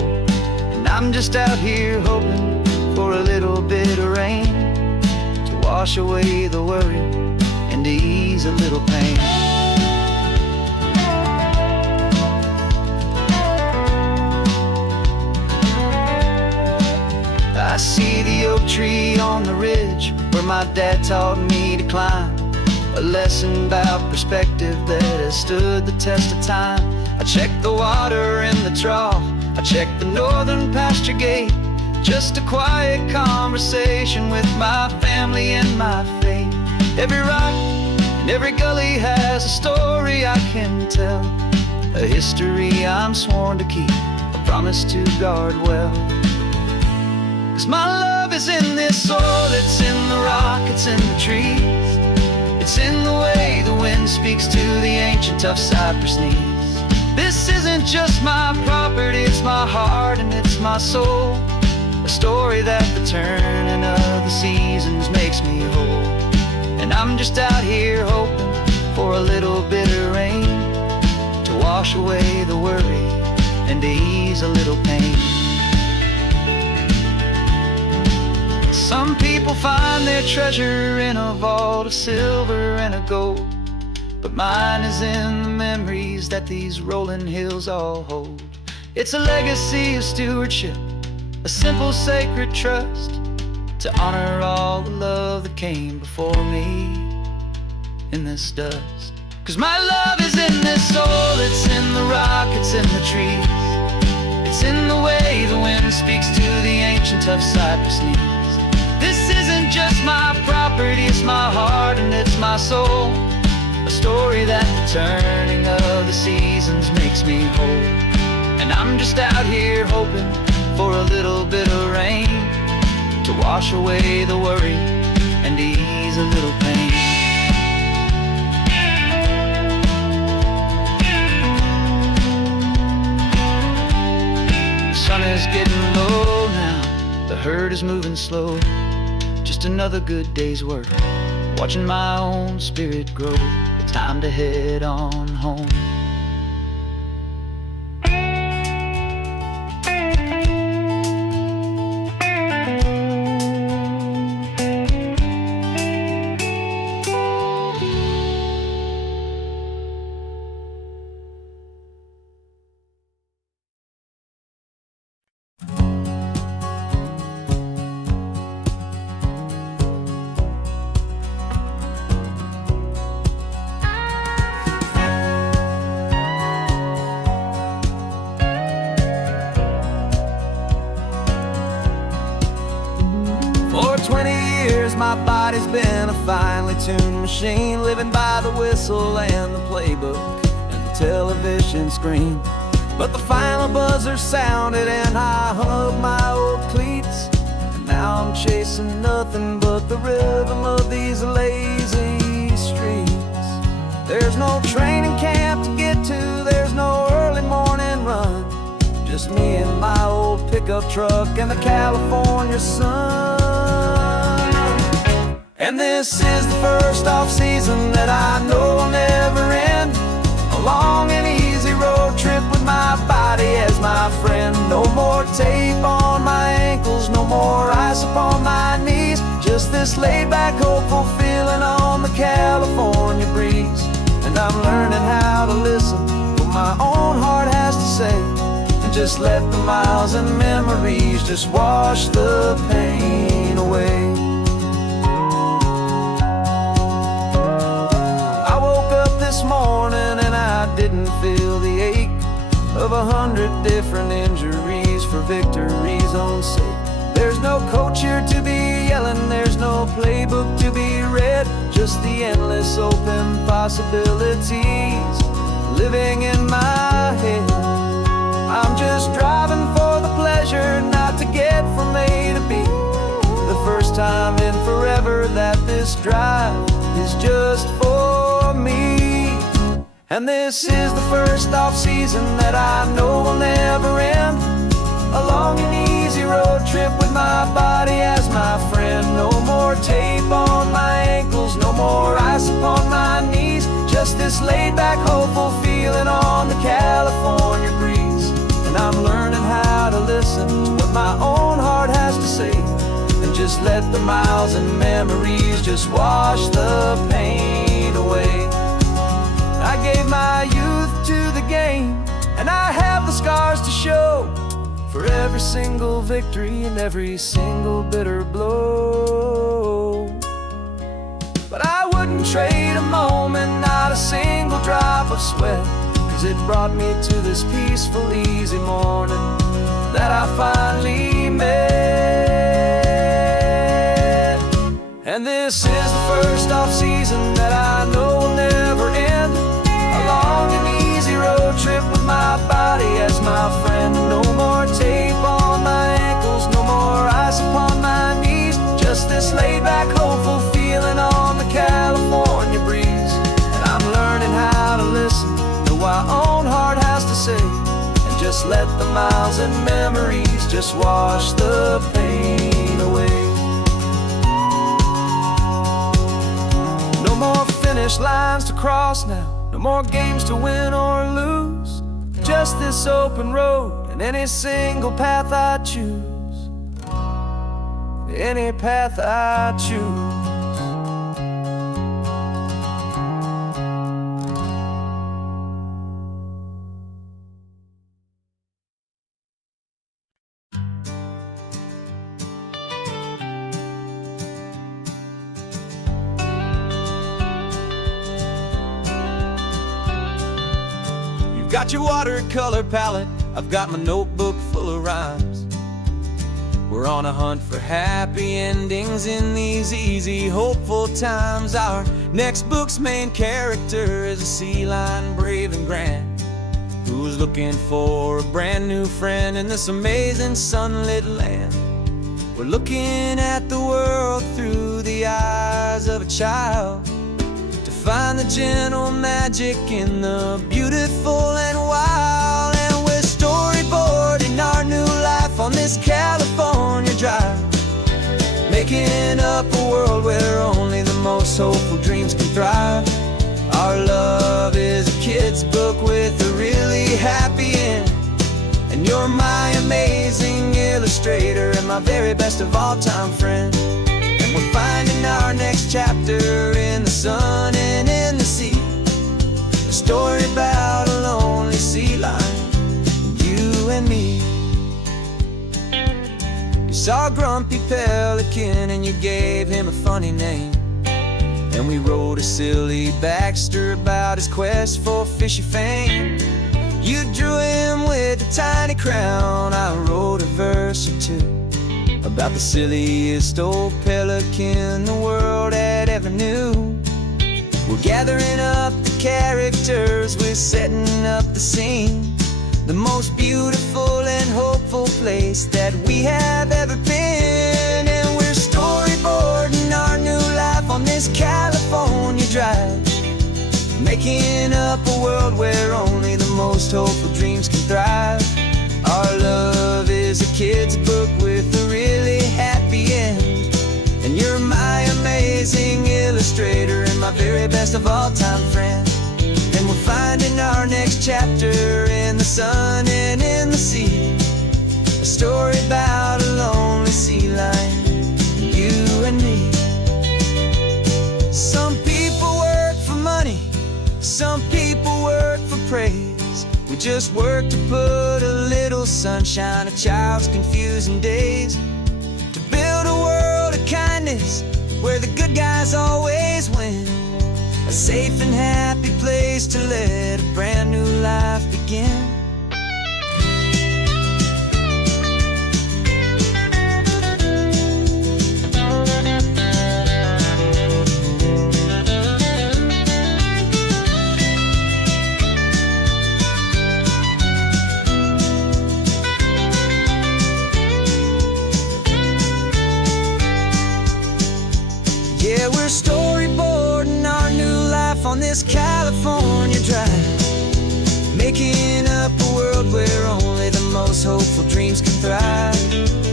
And I'm just out here hoping for a little bit of rain to wash away the worry and to ease a little pain. I see the oak tree on the ridge where my dad taught me to climb, a lesson about perspective that has stood the test of time. I check the water in the trough, I check the northern pasture gate, just a quiet conversation with my family and my faith. Every rock and every gully has a story I can tell, a history I'm sworn to keep, a promise to guard well. 'Cause my love is in this soil, it's in the rock, it's in the trees, it's in the way the wind speaks to the ancient tough cypress knees. This isn't just my property, it's my heart and it's my soul, a story that the turning of the seasons makes me whole. And I'm just out here hoping for a little bit of rain to wash away the worry and to ease a little pain. Some people find their treasure in a vault of silver and of gold, but mine is in the memories that these rolling hills all hold. It's a legacy of stewardship, a simple sacred trust, to honor all the love that came before me in this dust. 'Cause my love is in this soul, it's in the rock, it's in the trees. It's in the way the wind speaks to the ancient tough cypress knees. This isn't just my property, it's my heart and it's my soul. A story that the turning of the seasons makes me whole. And I'm just out here hoping for a little bit of rain to wash away the worry and ease a little pain. The sun is getting low now, the herd is moving slow. Just another good day's work, watching my own spirit grow. It's time to head on home. For 20 years my body's been a finely tuned machine, living by the whistle and the playbook and the television screen. But the final buzzer sounded and I hung up my old cleats, and now I'm chasing nothing but the rhythm of these lazy streets. There's no training camp to get to, there's no early morning run, just me and my old pickup truck and the California sun. And this is the first off-season that I know will never end. A long and easy road trip with my body as my friend. No more tape on my ankles, no more ice upon my knees. Just this laid-back, hopeful feeling on the California breeze. And I'm learning how to listen to what my own heart has to say, and just let the miles and memories just wash the pain away. This morning and I didn't feel the ache of 100 different injuries for victory's own sake. There's no coach here to be yelling, there's no playbook to be read, just the endless open possibilities living in my head. I'm just driving for the pleasure, not to get from A to B. The first time in forever that this drive is just for me. And this is the first off-season that I know will never end. A long and easy road trip with my body as my friend. No more tape on my ankles, no more ice upon my knees. Just this laid-back, hopeful feeling on the California breeze. And I'm learning how to listen to what my own heart has to say, and just let the miles and memories just wash the pain away. I gave my youth to the game, and I have the scars to show for every single victory and every single bitter blow. But I wouldn't trade a moment, not a single drop of sweat, 'cause it brought me to this peaceful, easy morning that I finally met. And this is the first off-season that I know will never end. A long and easy road trip with my body as my friend. No more tape on my ankles, no more ice upon my knees. Just this laid-back, hopeful feeling on the California breeze. And I'm learning how to listen to what my own heart has to say, and just let the miles and memories just wash the pain away. No more finish lines to cross now, no more games to win or lose. just this open road, and any single path I choose, any path I choose. Got your watercolor palette, I've got my notebook full of rhymes. We're on a hunt for happy endings in these easy, hopeful times. Our next book's main character is a sea lion, brave and grand, who's looking for a brand new friend in this amazing sunlit land. We're looking at the world through the eyes of a child, find the gentle magic in the beautiful and wild. And we're storyboarding our new life on this California drive, making up a world where only the most hopeful dreams can thrive. Our love is a kid's book with a really happy end, and you're my amazing illustrator and my very best of all time friend. We're finding our next chapter in the sun and in the sea, a story about a lonely sea lion, you and me. You saw a grumpy pelican and you gave him a funny name, and we wrote a silly Baxter about his quest for fishy fame. You drew him with a tiny crown, I wrote a verse or two about the silliest old pelican the world had ever knew. We're gathering up the characters, we're setting up the scene, the most beautiful and hopeful place that we have ever been. And we're storyboarding our new life on this California drive, making up a world where only the most hopeful dreams can thrive. Our love is a kid's book with a really happy end, and you're my amazing illustrator and my very best of all time friend. And we're finding our next chapter in the sun and in the sea, a story about a lonely sea lion, you and me. Some people work for money, some people work for praise. We just work to put a little sunshine in a child's confusing days, to build a world of kindness where the good guys always win, a safe and happy place to let a brand new life begin. Yeah, we're storyboarding our new life on this California drive, making up a world where only the most hopeful dreams can thrive.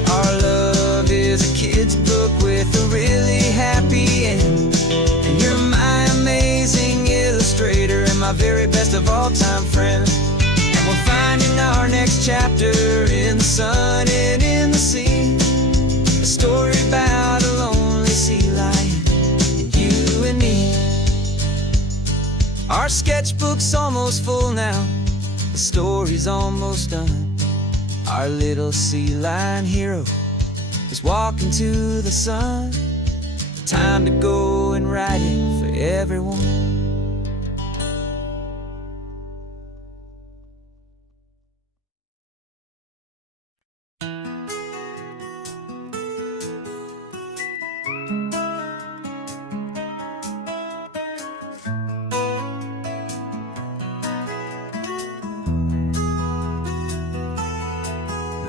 Our love is a kid's book with a really happy end, and you're my amazing illustrator and my very best of all time friend. And we're finding our next chapter in the sun and in the sea, a story about a lonely sea lion, you and me. Our sketchbook's almost full now, the story's almost done. Our little sea lion hero is walking to the sun. Time to go and write it for everyone.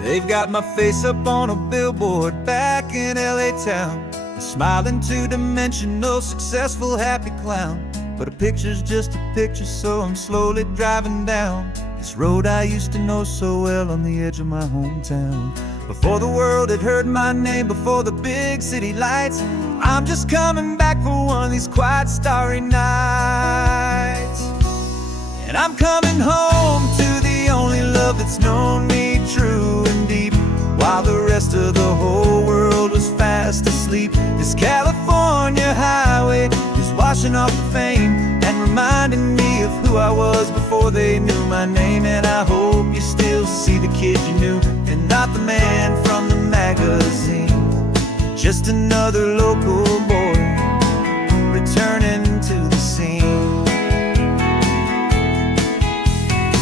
They've got my face up on a billboard back in LA town, a smiling two-dimensional, successful, happy clown. But a picture's just a picture, so I'm slowly driving down this road I used to know so well on the edge of my hometown. Before the world had heard my name, before the big city lights, I'm just coming back for one of these quiet, starry nights. And I'm coming home to the only love that's known me true and deep, while the rest of the whole world was fast asleep. This California highway is washing off the fame and reminding me of who I was before they knew my name. And I hope you still see the kid you knew, and not the man from the magazine. Just another local boy returning to the scene.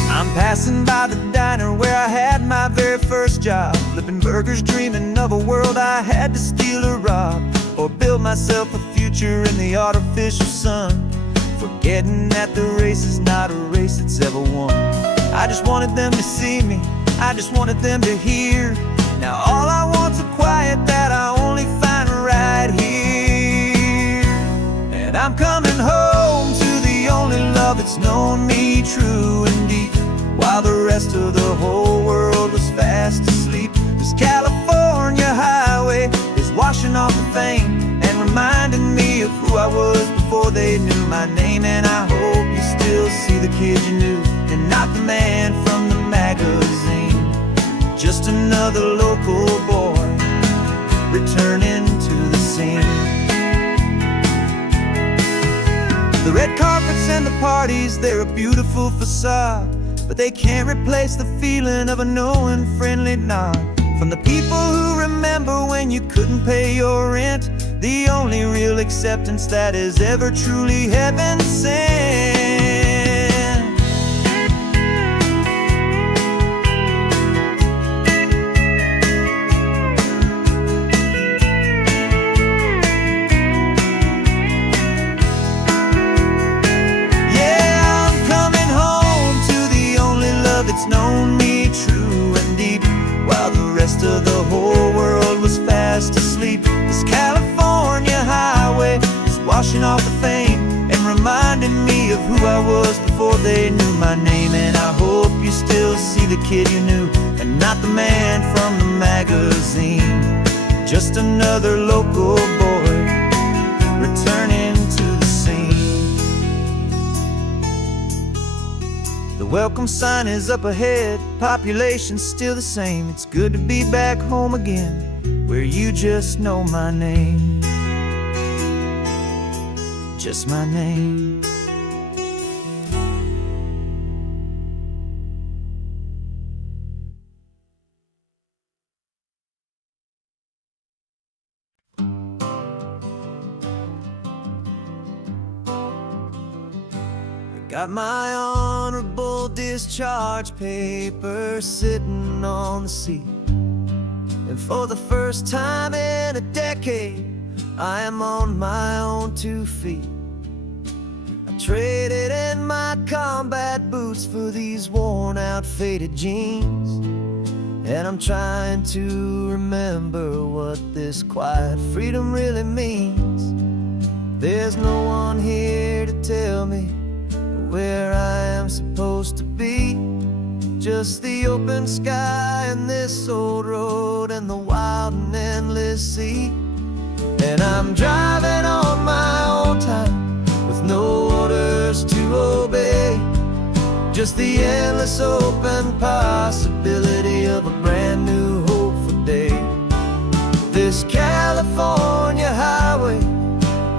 I'm passing by the diner where I had my very first job, flipping burgers, dreaming of a world I had to steal or rob, or build myself a future in the artificial sun, forgetting that the race is not a race that's ever won. I just wanted them to see me, I just wanted them to hear. Now all I want's a quiet that I only find right here. And I'm coming home to the only love that's known me true and deep, while the rest of the whole world was fast asleep. This California highway is washing off the fame and reminding me of who I was before they knew my name. And I hope you still see the kid you knew, and not the man from the magazine. Just another local boy returning to the scene. The red carpets and the parties, they're a beautiful facade, but they can't replace the feeling of a knowing friendly nod from the people who remember when you couldn't pay your rent. The only real acceptance that is ever truly heaven sent. It's known me true and deep, while the rest of the whole world was fast asleep. This California highway is washing off the fame and reminding me of who I was before they knew my name. And I hope you still see the kid you knew, and not the man from the magazine. Just another local boy returning to the scene. The welcome sign is up ahead, population's still the same. It's good to be back home again, where you just know my name. Just my name. Got my honorable discharge paper sitting on the seat, and for the first time in a decade, I am on my own 2 feet. I traded in my combat boots for these worn out faded jeans, and I'm trying to remember what this quiet freedom really means. There's no one here to tell me where I am supposed to be, just the open sky and this old road and the wild and endless sea. And I'm driving on my own time with no orders to obey, just the endless open possibility of a brand new hopeful day. This California highway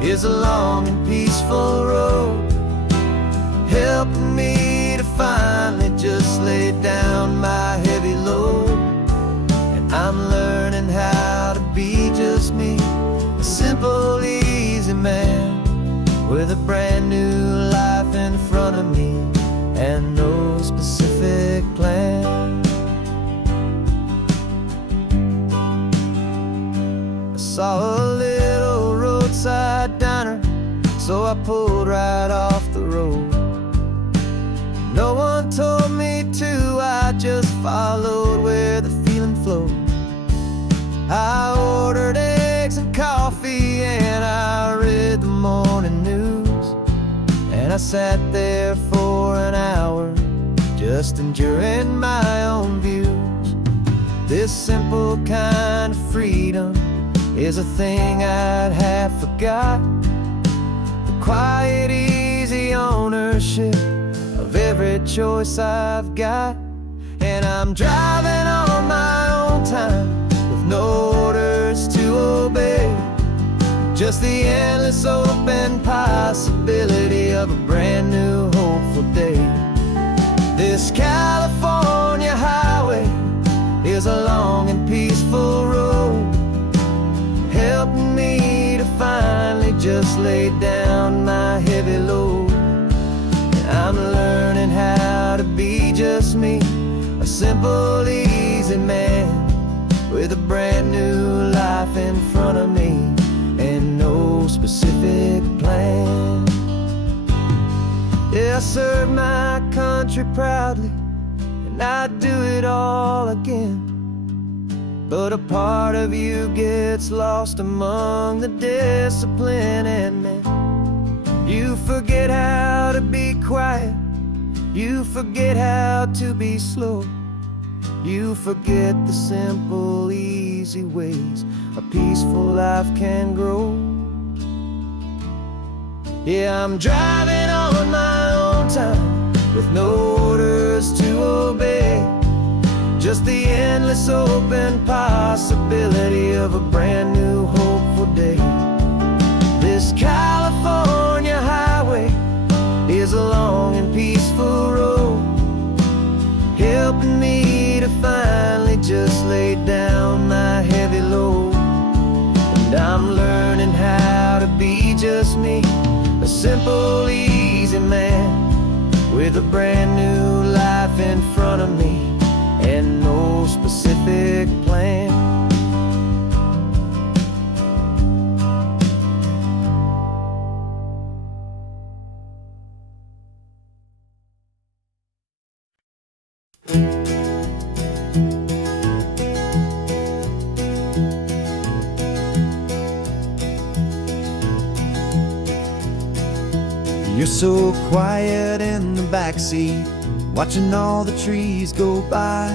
is a long and peaceful road, helping me to finally just lay down my heavy load. And I'm learning how to be just me, a simple, easy man with a brand new life in front of me and no specific plan. I saw a little roadside diner, so I pulled right off the road. No one told me to, I just followed where the feeling flowed. I ordered eggs and coffee and I read the morning news, and I sat there for an hour just enduring my own views. This simple kind of freedom is a thing I'd have forgot, the quiet, easy ownership of every choice I've got. And I'm driving on my own time with no orders to obey, just the endless open possibility of a brand new hopeful day. This California highway is a long and peaceful road, helping me to finally just lay down my heavy load. And I'm learning how to be just me, a simple, easy man with a brand new life in front of me and no specific plan. Yeah, I serve my country proudly, and I'd do it all again. But a part of you gets lost among the discipline, and man, you forget how to be quiet, you forget how to be slow, you forget the simple, easy ways a peaceful life can grow. Yeah, I'm driving on my own time with no orders to obey, just the endless open possibility of a brand new hopeful day. This California highway is a long and peaceful road, helping me to finally just lay down my heavy load. And I'm learning how to be just me, a simple, easy man with a brand new life in front of me and no specific plan. You're so quiet in the backseat, watching all the trees go by.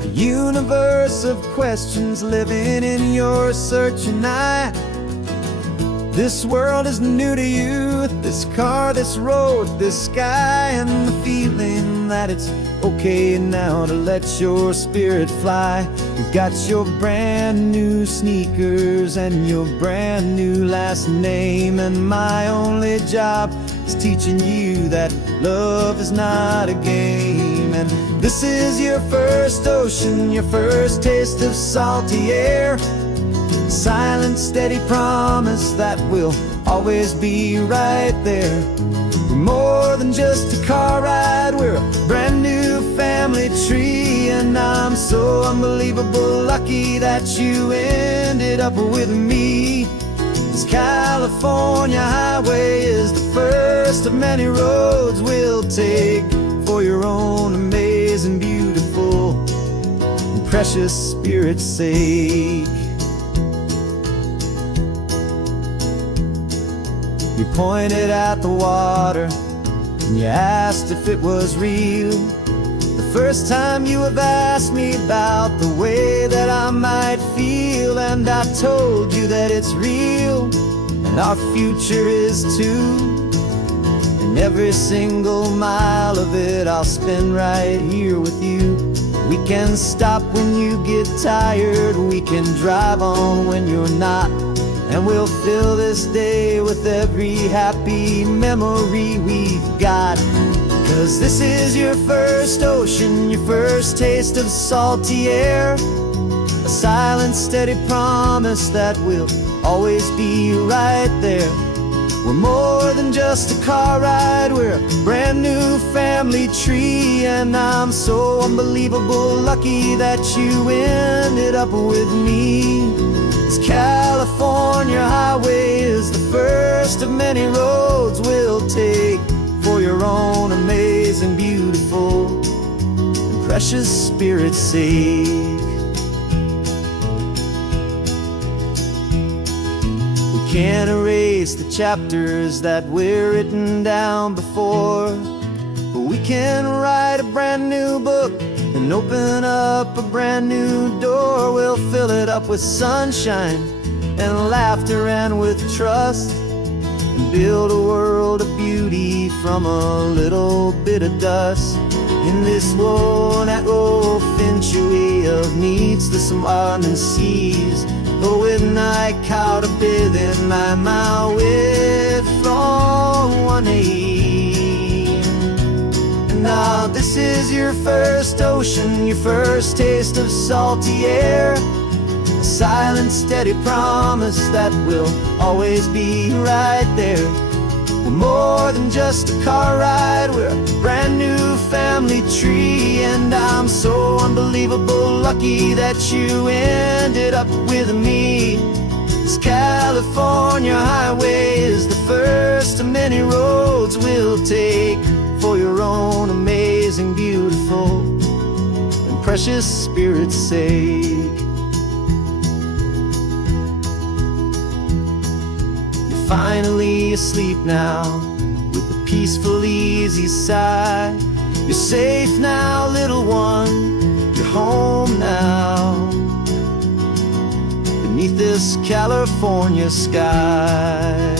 A universe of questions living in your searching eye. This world is new to you, this car, this road, this sky, and the feeling that it's okay now to let your spirit fly. You've got your brand new sneakers and your brand new last name, and my only job is teaching you that love is not a game. And this is your first ocean, your first taste of salty air, silent, steady promise that we'll always be right there. We're more than just a car ride, we're a brand new family tree, and I'm so unbelievable lucky that you ended up with me. This California highway is the first of many roads we'll take for your own amazing, beautiful, and precious spirit's sake. You pointed at the water and you asked if it was real. The first time you have asked me about the way that I might feel, and I told you that it's real and our future is too. And every single mile of it I'll spend right here with you. We can stop when you get tired, we can drive on when you're not, and we'll fill this day with every happy memory we've got. 'Cause this is your first ocean, your first taste of salty air, a silent, steady promise that we'll always be right there. We're more than just a car ride, we're a brand new family tree, and I'm so unbelievable lucky that you ended up with me. This California highway is the first of many roads we'll take for your own amazing, beautiful, and precious spirit's sake. We can't erase the chapters that we're written down before, but we can write a brand new book and open up a brand new door. We'll fill it up with sunshine and laughter and with trust, and build a world of beauty from a little bit of dust. In this world that century of needs the surrounding seas. Oh, at night, caught a bit in my mouth with from 180. And now this is your first ocean, your first taste of salty air. A silent, steady promise that we'll always be right there. We're more than just a car ride, we're a brand new family tree. And I'm so unbelievable lucky that you ended up with me. This California highway is the first of many roads we'll take for your own amazing, beautiful, and precious spirit's sake. Finally asleep now, with a peaceful, easy sigh. You're safe now, little one, you're home now, beneath this California sky.